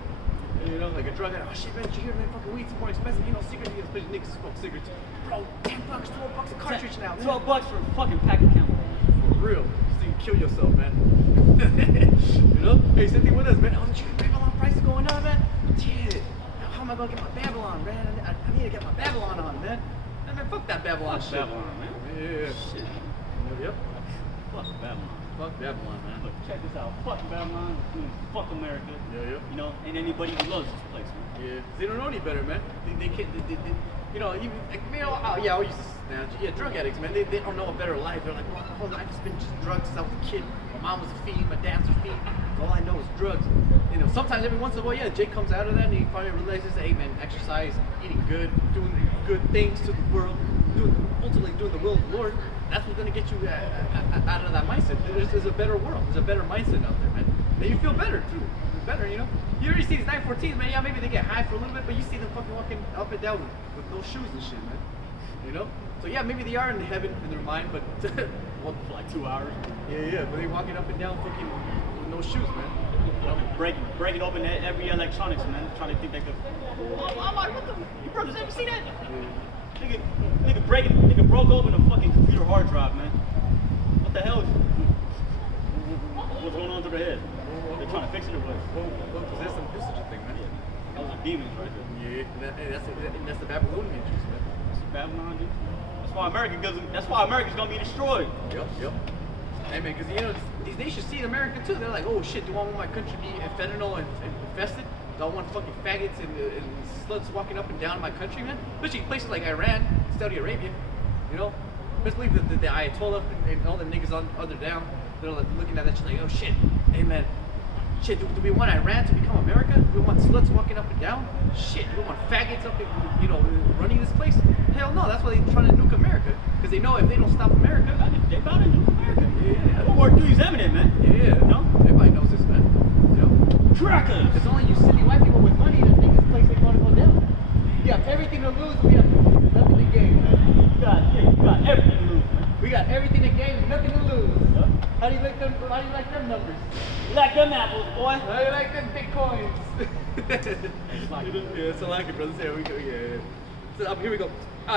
You know, like a drug addict. Oh shit, man, did you hear, man? Fucking weed's more expensive. You know, cigarettes, especially niggas smoke cigarettes. Bro, $10, $12 a cartridge now, man. $12 for a fucking pack of Camel. For real. Just so you can kill yourself, man. You know? Hey, same thing with us, man. Oh, did you hear Babylon prices going up, man? Shit. How am I gonna get my Babylon, man? I need to get my Babylon on, man. Man, fuck that Babylon Fuck shit. Babylon, man. Yeah. Shit. Yep. Fuck Babylon. Fuck Babylon, man. Look, check this out. Fuck Babylon. Fuck America. Yeah. You know, and anybody who loves this place, man. Yeah, they don't know any better, man. They can't, you know, even, like, you know, I'll use this analogy. Yeah, drug addicts, man, they don't know a better life. They're like, well, my whole life has been just drugs since I was a kid. My mom was a fiend, my dad's a fiend. All I know is drugs. You know, sometimes every once in a while, yeah, Jake comes out of that and he finally realizes, hey, man, exercise, eating good, doing good things to the world, ultimately doing the will of the Lord. That's what's gonna get you out of that mindset. There's a better world. There's a better mindset out there, man. And you feel better too. Better, you know. You already see these 914s, man. Yeah, maybe they get high for a little bit, but you see them fucking walking up and down with no shoes and shit, man. You know. So yeah, maybe they are in heaven in their mind, but What, for like 2 hours? yeah, but they walking up and down fucking with no shoes, man. You know, breaking open every electronics, man. Trying to think they could. I'm like, what the? You brothers ever see that? Nigga broke open a fucking computer hard drive, man. What the hell? What's going on through the head? They're trying to fix it or what? Well, there's such a thing, man. Those are demons right there. Yeah, that's the Babylonian juice, man. That's Babylon, dude. That's why America's gonna be destroyed. Yep. Hey man, because you know these nations see America too. They're like, oh shit, do I want my country to be fentanyl and infested? Do I want fucking faggots and sluts walking up and down in my country, man? Especially places like Iran, Saudi Arabia. You know, best believe that the Ayatollah and all the niggas under down. They're like looking at that shit like, oh shit, hey man. Shit, do we want Iran to become America? Do we want sluts walking up and down? Shit, do we want faggots up, you know, running this place? Hell no, that's why they're trying to nuke America. Because they know if they don't stop America, They about to nuke America. yeah. World War III is eminent, man. Yeah, You know? everybody knows this, man. You know? Crackers. It's only you silly white people with money that think this place ain't gonna go down. We have everything to lose, we have nothing to gain, man. You got everything to lose, man. We got everything to gain, nothing to lose. Yep. How do you like them numbers? You like them apples, boy? How do you like them bitcoins? It's like it. Yeah, it's like it, brothers. Here we go. Yeah. So here we go.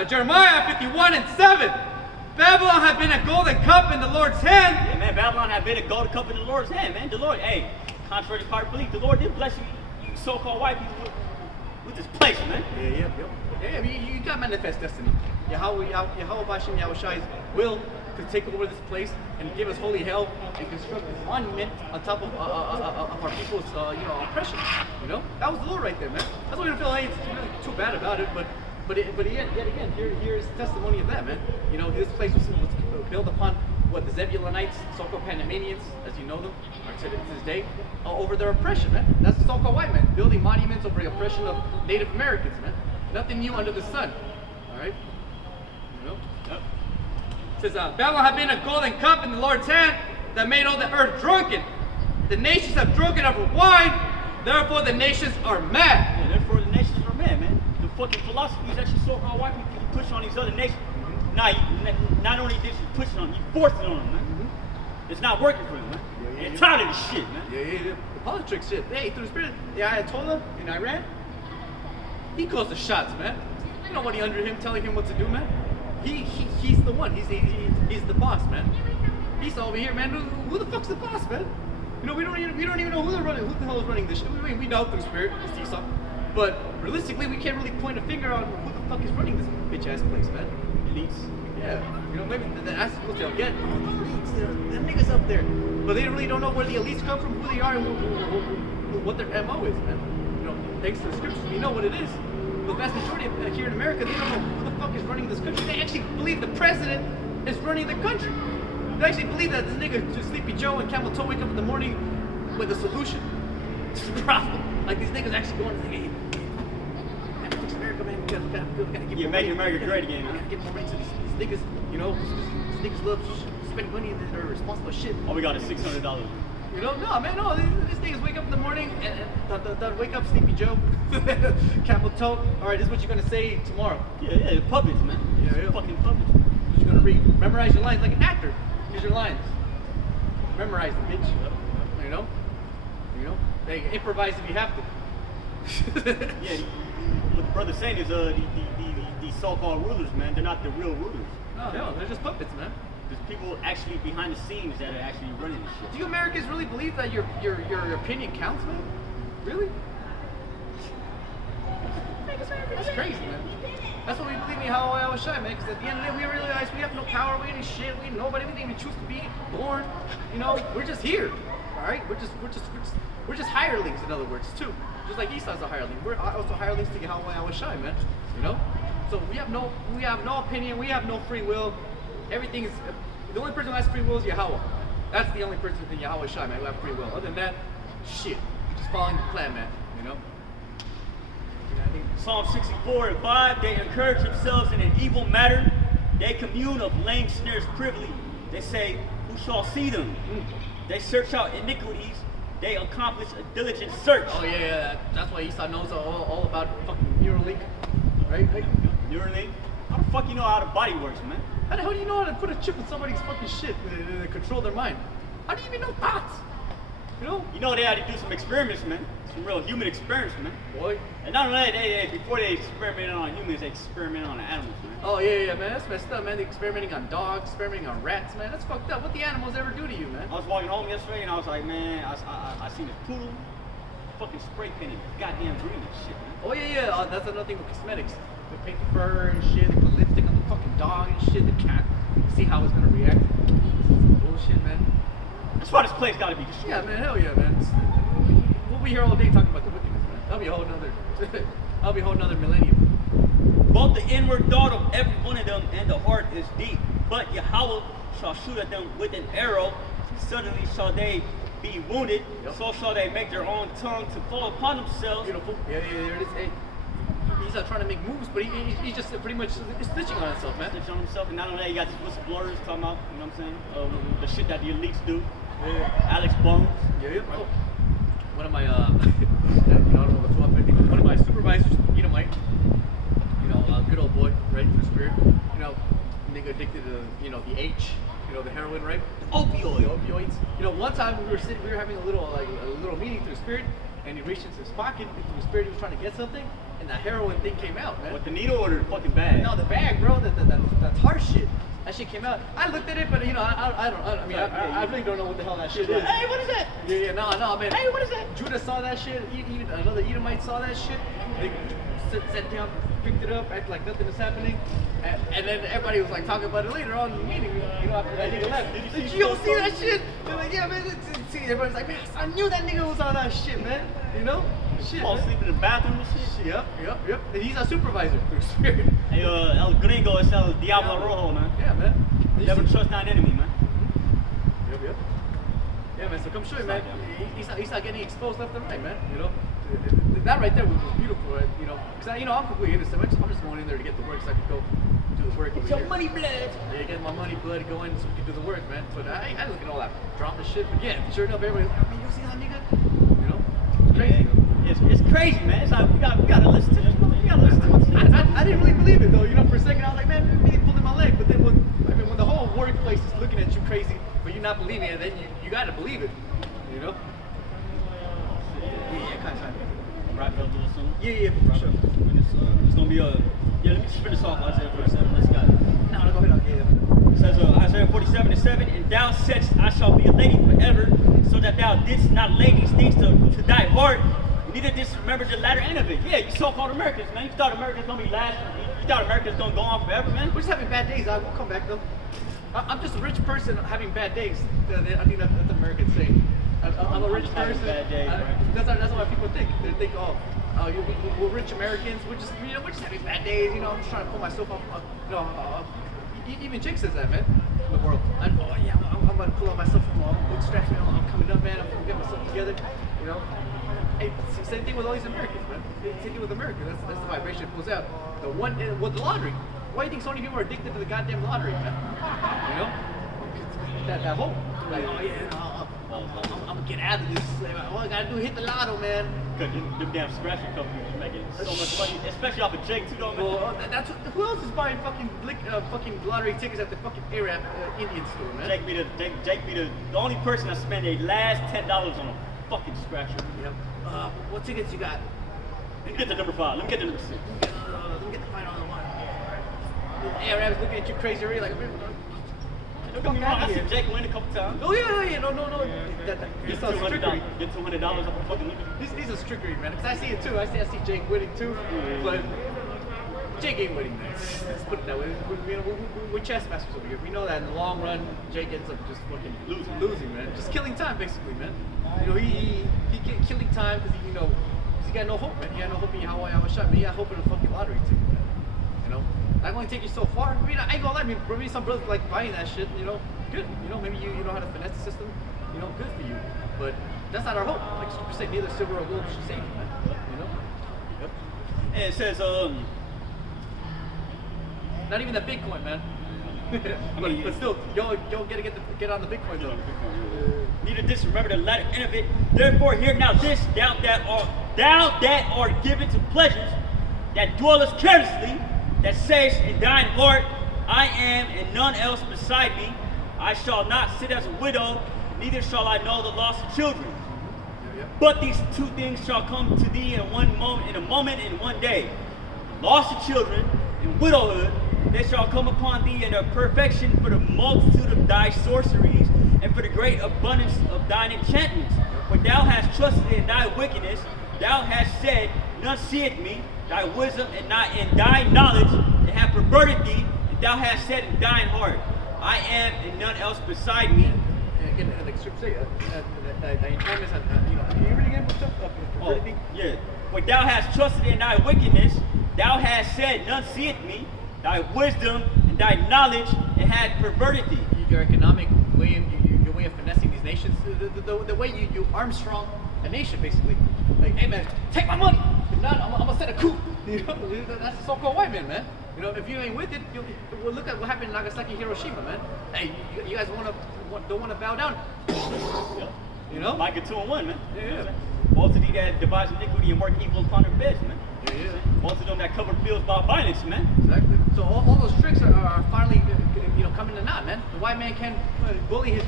Jeremiah 51:7. Babylon had been a golden cup in the Lord's hand. Yeah, man, Babylon had been a golden cup in the Lord's hand, man. The Lord, hey, contrary to popular belief, the Lord did bless you so-called white people with this place, man. Yeah. Yeah, you got manifest destiny. Yahawah, bahasham, Yahawashi's will to take over this place and give us holy hell and construct this monument on top of our people's oppression. You know, that was the Lord right there, man. That's why we don't feel anything really too bad about it, but yet again, here's testimony of that, man. You know, this place was built upon what the Zebulonites, so-called Panamanians, as you know them, are to this day, over their oppression, man. That's the so-called white man building monuments over the oppression of Native Americans, man. Nothing new under the sun. All right. You know. Yep. It says, Babylon had been a golden cup in the Lord's hand that made all the earth drunken. The nations have drunken of her wine, therefore the nations are mad. Yeah, therefore the nations are mad, man. The fucking philosophies that you so-called white people push on these other nations. Not only did you push it on them, you forced it on them, man. It's not working for them, man. They're tired of this shit, man. Yeah. The politics shit. Hey, through the spirit, the Ayatollah in Iran, he calls the shots, man. Ain't nobody under him telling him what to do, man. He's the one. He's the boss, man. He's over here, man. Who the fuck's the boss, man? You know, we don't even know who the hell is running this shit. We know through spirit, it's Esau. But realistically, we can't really point a finger on who the fuck is running this bitch ass place, man. Elites. Yeah, you know, maybe the assholes they'll get, oh, the elites, the niggas up there. But they really don't know where the elites come from, who they are, and what their MO is, man. You know, thanks to the scriptures, we know what it is. The vast majority of here in America, they don't know who the fuck is running this country. They actually believe the president is running the country. They actually believe that this nigga, Sleepy Joe and Camel Toe, wake up in the morning with a solution to the problem. Like these niggas actually going and saying, hey, fix America, man. We gotta give Yeah, make America great again, We man. gotta give more money to these niggas, you know. These niggas love spending money and they're responsible for shit. All we got is $600. You know, no, man, no. These niggas wake up in the morning and wake up, Sleepy Joe, Camel Toe. All right, this is what you're gonna say tomorrow. Yeah, puppets, man. Yeah. Fucking puppets. What you're gonna read. Memorize your lines like an actor. Here's your lines. Memorize them, bitch. You know? Hey, improvise if you have to. Yeah, what the brother's saying is these so-called rulers, man, they're not the real rulers. No, they're just puppets, man. There's people actually behind the scenes that are actually running this shit. Do you Americans really believe that your opinion counts, man? Really? That's crazy, man. That's what we believe in yahawashi, man. Because at the end of the day, we realize we have no power, we ain't shit, we ain't nobody, we didn't even choose to be born. You know, we're just here. All right, we're just hirelings, in other words, too. Just like Esau's a hireling, we're also hirelings to yahawashi, man. You know, so we have no opinion, we have no free will. Everything is the only person who has free will is Yahawah. That's the only person in yahawashi, man, who have free will. Other than that, shit, just following the plan, man. You know. Psalm 64:5, they encourage themselves in an evil matter. They commune of lame snares privily. They say, who shall see them? They search out iniquities. They accomplish a diligent search. Oh yeah, that's why Esau knows all about fucking Neuralink, right? Neuralink? How the fuck you know how the body works, man? How the hell do you know how to put a chip in somebody's fucking shit to control their mind? How do you even know thoughts? You know they had to do some experiments, man. Some real human experiments, man. Boy. And not only that, before they experimented on humans, they experimented on animals, man. Oh yeah, man, that's messed up, man. They're experimenting on dogs, experimenting on rats, man. That's fucked up. What the animals ever do to you, man? I was walking home yesterday and I was like, man, I seen a poodle fucking spray painting goddamn green and shit, man. Oh yeah. That's another thing with cosmetics. They paint the fur and shit. They put lipstick on the fucking dog and shit. The cat. See how it's gonna react. Some bullshit, man. That's why this place gotta be destroyed. Yeah, man. Hell yeah, man. We'll be here all day talking about the wickedness, man. That'll be a whole nother millennium. Both the inward thought of every one of them and the heart is deep. But Yahawah shall shoot at them with an arrow. Suddenly shall they be wounded. Yep. So shall they make their own tongue to fall upon themselves. Beautiful. Yeah, there it is. Hey, he's not trying to make moves, but he's just pretty much stitching on himself, man. Snitch on himself, and not only that, you got these whistleblowers talking about, you know what I'm saying? The shit that the elites do. Alex Bones. Yeah. Oh. One of my, I don't know what's up, but one of my supervisors, Mike, good old boy, right, to the spirit, nigga addicted to, the H, the heroin, right? Opioid. The opioids. One time we were having a little meeting through the spirit, and he reached into his pocket, and through the spirit he was trying to get something, and that heroin thing came out, man. With the needle or the fucking bag? No, the bag, bro, that tar shit. That shit came out. I looked at it, but I really don't know what the hell that shit is. Hey, what is that? Yeah, no, man. Hey, what is that? Judah saw that shit. Even another Edomite saw that shit. They sat down, picked it up, acted like nothing was happening, and then everybody was like talking about it later on in the meeting. After that nigga left. Did you don't see that shit? They're like, yeah, man. See, everybody's like, man, I knew that nigga was on that shit, man. Shit. Fall asleep in the bathroom and shit? Yep. And he's a supervisor through spirit. Hey, El Gringo is El Diablo Rojo, man. Yeah, man. Never trust thine enemy, man. Yep. Yeah, man, so come show you, man. He's not getting exposed left and right, man. That right there was beautiful, right? Because I'm completely innocent. I'm just going in there to get the work so I can go do the work over Your here. money blood. Yeah, get my money, blood, go in so we can do the work, man. But I ain't looking at all that drama shit. But yeah, sure enough, everybody's like, you see that nigga? It's crazy. It's crazy, man. It's like we gotta listen to this. We gotta listen to this. I didn't really believe it though. For a second I was like, man, maybe he pulled in my leg. But then when the whole workplace is looking at you crazy, but you're not believing it, then you gotta believe it. soon. Yeah, for sure. And it's gonna be yeah. Let me just finish off Isaiah 47. Let's go. No, go ahead. Yeah. It says Isaiah 47:7, and thou saidst, I shall be a lady forever, so that thou didst not lay these things to thy heart, neither didst remember the latter end of it. Yeah, you so-called Americans, man. You thought America's gonna be last. You thought America's gonna go on forever, man. We're just having bad days. We'll come back though. I'm just a rich person having bad days. I think that's American saying. I'm a rich person. Bad days, That's what people think. They think, we're rich Americans. We're just having bad days. You know, I'm just trying to pull myself up. Even Jake says that, man. In the world. I'm gonna pull out myself from all bootstraps. You know, I'm coming up, man. I'm gonna get myself together. You know. Hey, same thing with all these Americans, man. Same thing with America. That's the vibration it pulls out. The one with the lottery. Why do you think so many people are addicted to the goddamn lottery, man? You know? That hope. Like, I'm gonna get out of this. All I gotta do is hit the lotto, man. Because them damn scratcher companies are making so much money, especially off of Jake too, though, man. Well, who else is buying fucking lottery tickets at the fucking Arab Indian store, man? Jake be the only person that spent their last $10 on a fucking scratcher. Yep. What tickets you got? Let me get the number 5. Let me get the number 6. Let me get the $5 one. The Arabs looking at you crazy, already like. Don't get me wrong, I seen Jake win a couple times. Oh yeah, no. Get $200. Get $200 off a fucking limit. This is trickery, man. Because I see it too. I see Jake winning too, but Jake ain't winning, man. Let's put it that way. We're chess masters over here. We know that in the long run, Jake ends up just fucking losing, man. Just killing time, basically, man. You know, he killing time because he got no hope, man. He got no hope in yahawah, yahawashi. Man, he got hope in a fucking lottery ticket, man. You know, that only take you so far. I mean, I ain't gonna lie. Maybe some brothers like buying that shit. You know, good. You know, maybe you know how to finesse the system. You know, good for you. But that's not our hope. Like you say, neither silver or gold should save you, man. You know. Yep. And it says Not even the Bitcoin, man. but still, yo, gotta get on the Bitcoin though. Neither didst remember the latter end of it. Therefore, hear now this, thou that art given to pleasures, that dwellest carelessly, that sayest in thine heart, I am and none else beside me. I shall not sit as a widow, neither shall I know the loss of children. But these two things shall come to thee in a moment, in one day. Loss of children and widowhood, they shall come upon thee in a perfection for the multitude of thy sorceries, and for the great abundance of thine enchantments. For thou hast trusted in thy wickedness, thou hast said, none seeth me, thy wisdom and thy knowledge, and have perverted thee, and thou hast said in thine heart, I am and none else beside me. Again, like scripture say, the enchantments, you read again? Oh, yeah. For thou hast trusted in thy wickedness, thou hast said, none seeth me, thy wisdom and thy knowledge, and had perverted thee. Your economic way, your way of finessing these nations, the way you Armstrong a nation, basically. Like, hey man, take my money. If not, I'm gonna set a coup. You know, that's the so-called white man. You know, if you ain't with it, well, look at what happened in Nagasaki, Hiroshima, man. Hey, you guys don't wanna bow down? Yeah. You know, like a 2-in-1, man. Yeah. Both of these that devise iniquity and work evil upon their beds, man. Yeah. Both of them that cover fields by violence, man. Exactly. So all those tricks are finally, coming to naught, man. The white man can't bully his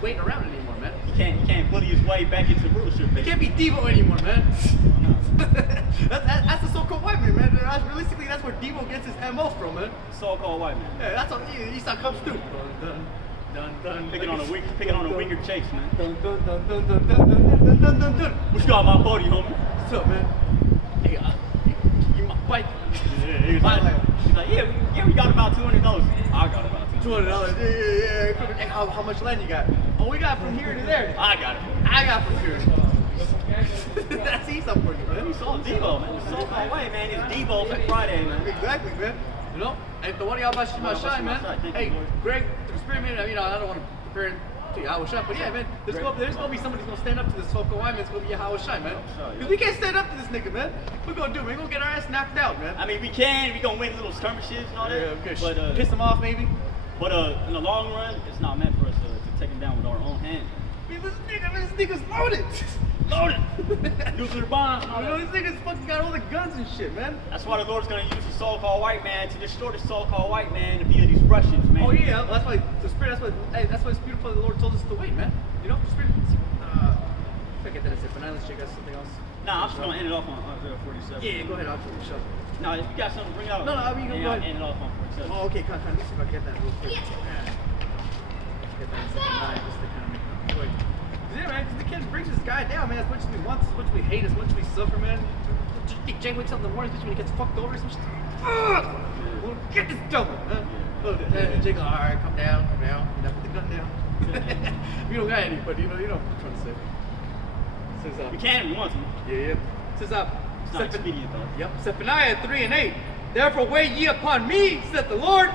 weight around anymore, man. He can't bully his way back into rulership. He can't be Devo anymore, man. that's the so-called white man, man. Realistically, that's where Devo gets his MO from, man. So-called white man. Yeah, that's how Esau comes through. Dun, Picking on a weaker chase, man. Dun. What you got my 40, homie? What's up, man? Hey, you my bike. Yeah, he's like, yeah, we got about $200. I got about $200. Yeah. Hey, how much land you got? Oh, we got from here to there. I got it. I got from here. That's Esau for you, man. He's so Devo, man. It's so far away, man. It's Devo for Friday, man. Exactly, man. You know, and the one y'all about to shine, man. Hey, Greg, the spirit man. I don't want to compare him to yahawashi, but yeah, man. There's gonna be somebody who's gonna stand up to this so-called white man. It's gonna be yahawashi, man. Because we can't stand up to this nigga, man. What we gonna do? We're gonna get our ass knocked out, man. I mean, we gonna win little skirmishes and all that. Yeah, okay. But piss him off, maybe. But in the long run, it's not meant for us to take him down with our own hands. I mean, this nigga's loaded. Loaded. Nuclear bombs. You know, this nigga's fucking got all the guns and shit, man. That's why the Lord's gonna use the so-called white man to destroy the so-called white man via these Russians, man. Oh yeah, that's why the spirit. That's why it's beautiful. The Lord told us to wait, man. You know, the spirit. Forget that I said, but now let's check out something else. Nah, I'm just gonna end it off on 047. Yeah, go ahead. I'll do the show. Nah, if you got something to bring out. No, I mean, and go I'll ahead. end it off on 47. Oh, okay. Come on. Let me see if I can get that real quick. Get that in 79 just to kind of make it quick. Yeah, man, because the kid brings this guy down, man. As much as we want, as much as we hate, as much as we suffer, man. Just think Jay wakes up in the morning, especially when he gets fucked over. Some shit. Well, get this double, man. And Jay goes, all right, come down. You know, put the gun down. We don't got any, but you know what I'm trying to say. Says, You can if you want to. yeah. Says, It's not expedient though. Yep. Zephaniah 3:8. Therefore wait ye upon me, said the Lord,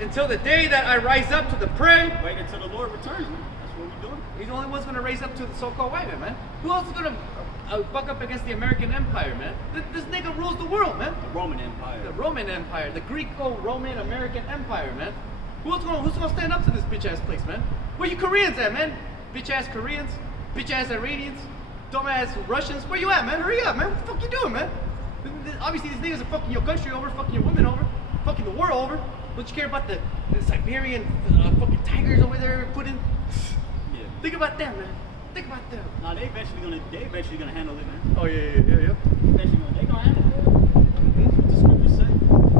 until the day that I rise up to the prey. Wait until the Lord returns, man. That's what we're doing. He's the only one's going to raise up to the so-called white man, man. Who else is going to buck up against the American Empire, man? This nigga rules the world, man. The Roman Empire. The Roman Empire, the Greco-Roman American Empire, man. Who's gonna stand up to this bitch-ass place, man? Where you Koreans at, man? Bitch-ass Koreans, bitch-ass Iranians, dumb-ass Russians. Where you at, man? Hurry up, man. What the fuck you doing, man? Obviously, these niggas are fucking your country over, fucking your women over, fucking the world over. Don't you care about the Siberian fucking tigers over there put in? Yeah. Think about them, man. Think about them. Nah, they eventually gonna handle it, man. Oh, yeah. They gonna handle it. That's what the scriptures say.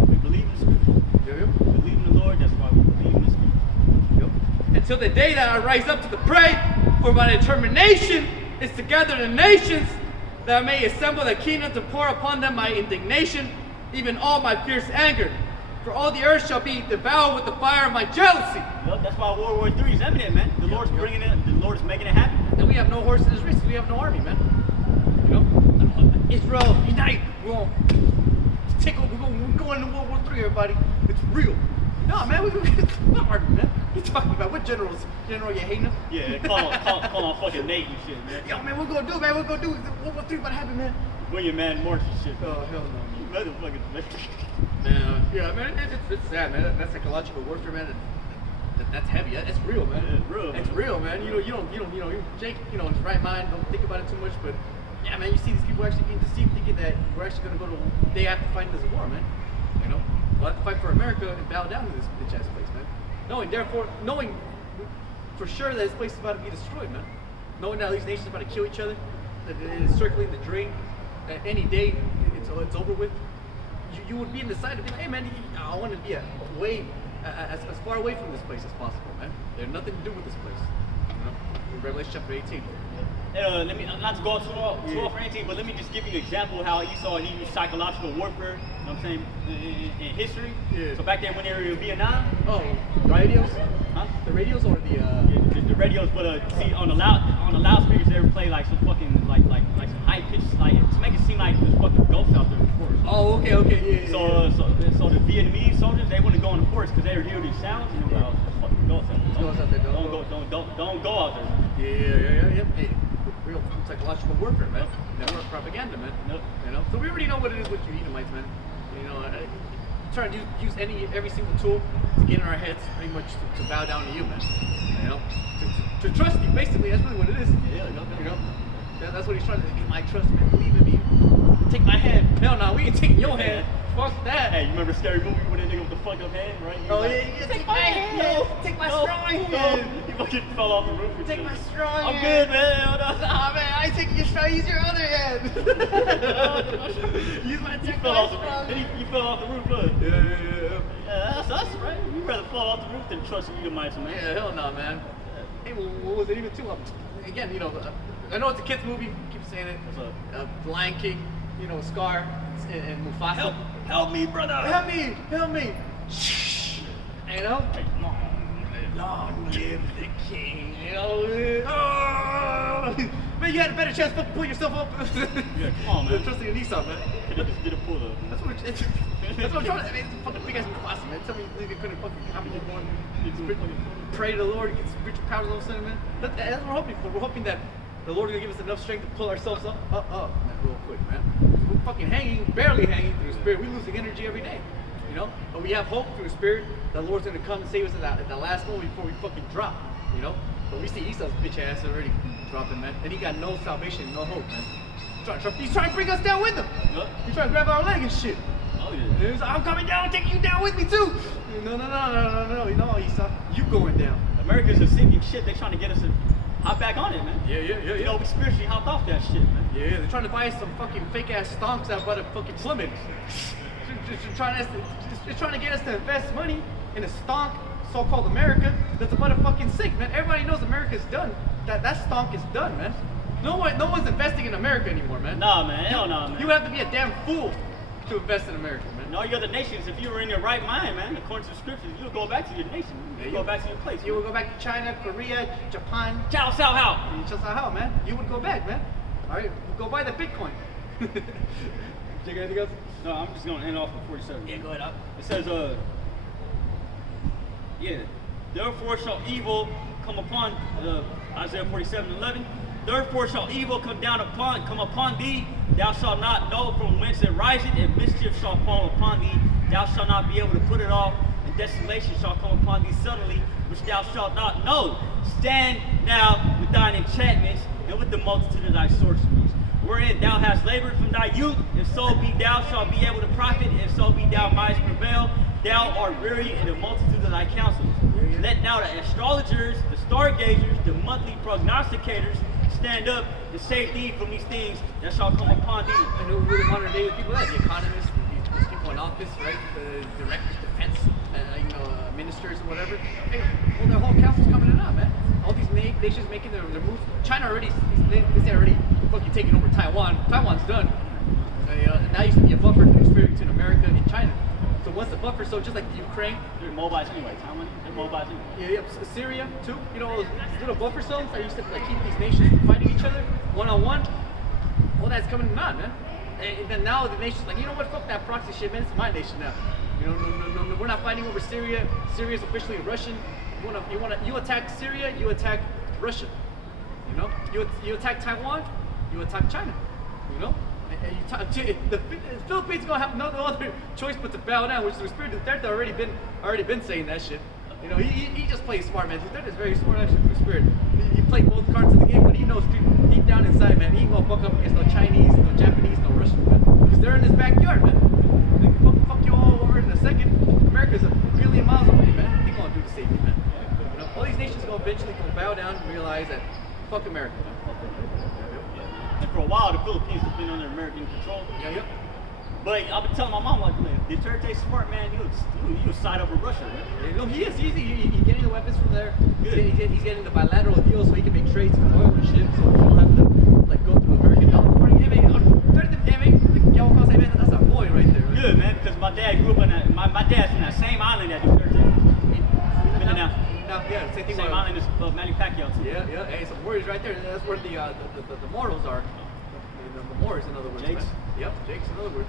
We believe in the scripture. Yeah. We believe in the Lord, that's why we believe in the scripture. Yep. Until the day that I rise up to the prey, for my determination is to gather the nations, that I may assemble the kingdom to pour upon them my indignation, even all my fierce anger. For all the earth shall be devoured with the fire of my jealousy. Yep, that's why World War III is imminent, man. The Lord's bringing it. The Lord is making it happen. And we have no horse in his race. We have no army, man. You know, Israel unite. We're going to take over. We're going into World War III, everybody. It's real. No, man, we're army, man. You talking about what generals? General Yehawash? Yeah, call on fucking Nate and shit, man. Yo, man, we're gonna do, man. We're gonna do. World War III about to happen, man. William Man March and shit. Oh hell no. You motherfuckers, man. Man, yeah, man, it's sad, man. That's psychological warfare, man. That's heavy. That's real, man. It's real, It's man. real, man. Jake, in his right mind, don't think about it too much, but yeah, man, you see these people actually being deceived, thinking that we're actually gonna go to. They have to fight this war, man. You know, we'll have to fight for America and bow down to this bitch ass place, man. Knowing for sure that this place is about to be destroyed, man. Knowing that these nations are about to kill each other, that it is circling the drain, that any day it's over with. You would be in the side to be like, hey man, I want to be as far away from this place as possible, man. There's nothing to do with this place. You know? Revelation chapter 18. Let me not to go too off for anything, but let me just give you an example of how Esau used psychological warfare. You know what I'm saying in history. Yeah. So back then when they were in Vietnam, Oh, radios? huh? The radios or the The radios, but see on the loudspeakers they would play like some fucking like some high pitched like to make it seem like there's fucking ghosts out there in the forest. Oh, okay, yeah. So the Vietnamese soldiers they wouldn't go in the forest because they were hearing these sounds and they were like, oh, there's fucking ghosts out there. Ghosts out there, Don't go out there. Yeah. Hey, real psychological warfare, man. Network propaganda, man. Yep. You know, so we already know what it is with you Edomites, man. You know, trying to use every single tool to get in our heads, pretty much to bow down to you, man. You know, to trust you, basically. That's really what it is. Yeah, you know, that's what he's trying to get my trust, man. Believe in me. Take my hand. Hell no, we ain't taking your hand. Fuck that. Hey, you remember Scary Movie with that nigga with the fucked up hand, right? Oh yeah. Take my hand. No, Take my no, strong no. hand. He fucking fell off the roof. and Take shit. my strong I'm hand. good, man. Hold on. Nah, man, I take your strong. Use your other hand. Use my You take fell my off the strong. roof. You fell off the roof, huh? Yeah. Yeah, that's us, right? We'd rather fall off the roof than trust you, man. Yeah, hell no, man. Hey, what was it even too? Again, you know, I know it's a kids movie. Keep saying it. What's up? Lion King, you know, Scar and Mufasa. Help me, brother. Help me. Shh. You know. Long live the king. You know. Oh. Man, you had a better chance to pull yourself up. Yeah, come on, man. Trusting in Esau, man. Could have just did a pull up. That's what I'm trying to. I mean, it's a fucking big ass Mufasa, man. Tell me they couldn't fucking copy it one. Pray to the Lord, get spiritual powers all of a sudden, man. That's what we're hoping for. We're hoping that the Lord will give us enough strength to pull ourselves up, man, real quick, man. We're fucking hanging, barely hanging through the Spirit. We're losing energy every day, you know. But we have hope through the Spirit. The Lord's gonna come and save us at the last moment before we fucking drop, you know. But we see Esau's bitch ass already dropping, man, and he got no salvation, no hope, man. He's trying to bring us down with him. Yep. He's trying to grab our leg and shit. Oh And yeah. he's like, I'm coming down, taking you down with me too. No, Esau, you going down. America's a sinking ship. They trying to get us hop back on it, man. Yeah. You know, we spiritually hopped off that shit, man. Yeah, they're trying to buy some fucking fake ass stonks out by the fucking plummet. Just trying to get us to invest money in a stonk, so-called America, that's about to fucking sink, man. Everybody knows America's done. That stonk is done, man. No one's investing in America anymore, man. Nah, man, hell no, man. You have to be a damn fool to invest in America, man. And all your other nations, if you were in your right mind, man, according to the scriptures, you would go back to your nation. You would go back to your place. You would go back to China, Korea, Japan. Ciao, Sao, how? Just how, man. You would go back, man. All right, go buy the Bitcoin. You got anything else? No, I'm just gonna end off with 47. Yeah, go ahead. It says, therefore shall evil come upon Isaiah 47:11. Therefore shall evil come upon thee. Thou shalt not know from whence it riseth, and mischief shall fall upon thee. Thou shalt not be able to put it off, and desolation shall come upon thee suddenly, which thou shalt not know. Stand now with thine enchantments, and with the multitude of thy sorceries, wherein thou hast labored from thy youth. If so be thou shalt be able to profit, if so be thou mightest prevail. Thou art weary in the multitude of thy counsels. Let now the astrologers, the stargazers, the monthly prognosticators stand up and save thee from these things that shall come upon thee. I know really modern day people that the economists, these people in office, right? The directors, defense, ministers or whatever. Hey, well, their whole council's coming in, man. All these nations making their moves. China already fucking taking over Taiwan. Taiwan's done. Now used to be a buffer between America and China. So once the buffer, so just like the Ukraine, They're mobiles anyway, Taiwan. They're mobiles anyway. yeah, Syria too. You know, those little buffer zones that used to like keep these nations from fighting each other one on one. All that's coming on, man. And then now the nation's like, you know what? Fuck that proxy shit, man. It's my nation now. You know, no, we're not fighting over Syria. Syria's officially Russian. You attack Syria, you attack Russia. You know, you attack Taiwan, you attack China. You know. The Philippines gonna have no other choice but to bow down, which the spirit of Duterte already been saying that shit. You know, he just plays smart, man. Duterte is very smart, actually, the spirit. He played both cards of the game, but he knows deep down inside, man, he ain't gonna buck up against no Chinese, no Japanese, no Russians, man, because they're in his backyard, man. They fuck you all over in a second. America's a billion miles away, man. They gonna do the same thing, man. You know, all these nations gonna eventually bow down and realize that fuck America, man. And for a while, the Philippines has been under American control. Yeah. But I've been telling my mom, like, Duterte's smart, man. You side up with Russia, man. Yeah, no, he is. He's getting the weapons from there. He's getting the bilateral deals so he can make trades with oil and shit, so he don't have to like go through American dollar. That's a boy right there. Right? Good, man, because my dad grew up in that. My dad's from that same island that Duterte. Been in that Yeah, same thing. same island as Manny Pacquiao too. Yeah. Hey, some warriors right there. That's where the morals are. The Moors, in other words. Jakes? Man. Yep, Jakes, in other words.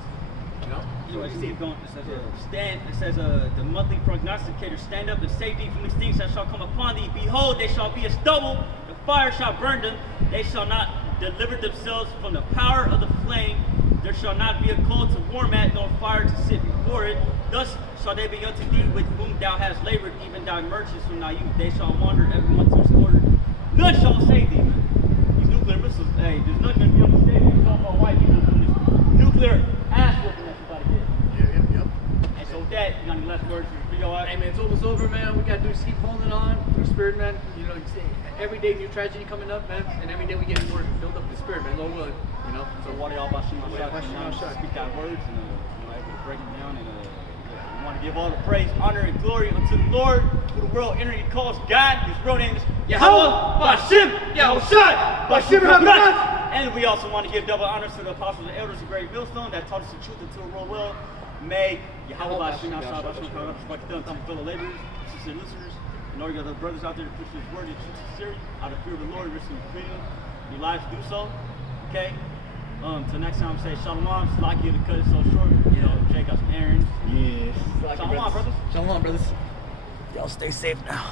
You know? So you keep going. It says, the monthly prognosticators stand up and save thee from these things that shall come upon thee. Behold, they shall be as stubble. The fire shall burn them. They shall not deliver themselves from the power of the flame. There shall not be a coal to warm at, nor fire to sit before it. Thus shall they be unto thee with whom thou hast labored, even thy merchants from thy youth. They shall wander everyone to his quarter. None shall save thee. These nuclear missiles, hey, there's nothing going to be able to save you. Talking about white people from this nuclear ass whooping that you about to get. Yep. And so with that, you got any last words for the video? Hey man, it's almost over, man. We gotta do is keep holding on through spirit, man. You know, every day new tragedy coming up, man, and every day we get more filled up with the spirit, man. Lord willing, you know. So what are y'all bahasham, Bahasham. speak thy words and able to break them down, and we want to give all the praise, honor, and glory unto the Lord, who the world entering calls God. His real name is Yahawah, bahasham, yahawashi, bahasham. And we also want to give double honors to the apostles and elders of Great Millstone that taught us the truth until the well. May yahawah, fellow laborers, sisters and listeners, and all your other brothers out there to push His word and truth sincerely, out of fear of the Lord, risking freedom, your lives to do so. Okay. Till next time, say shalom. Slacky to cut it so short. You know, Jake got some errands. Yes. Shalom, brothers. Shalom, brothers. Y'all stay safe now.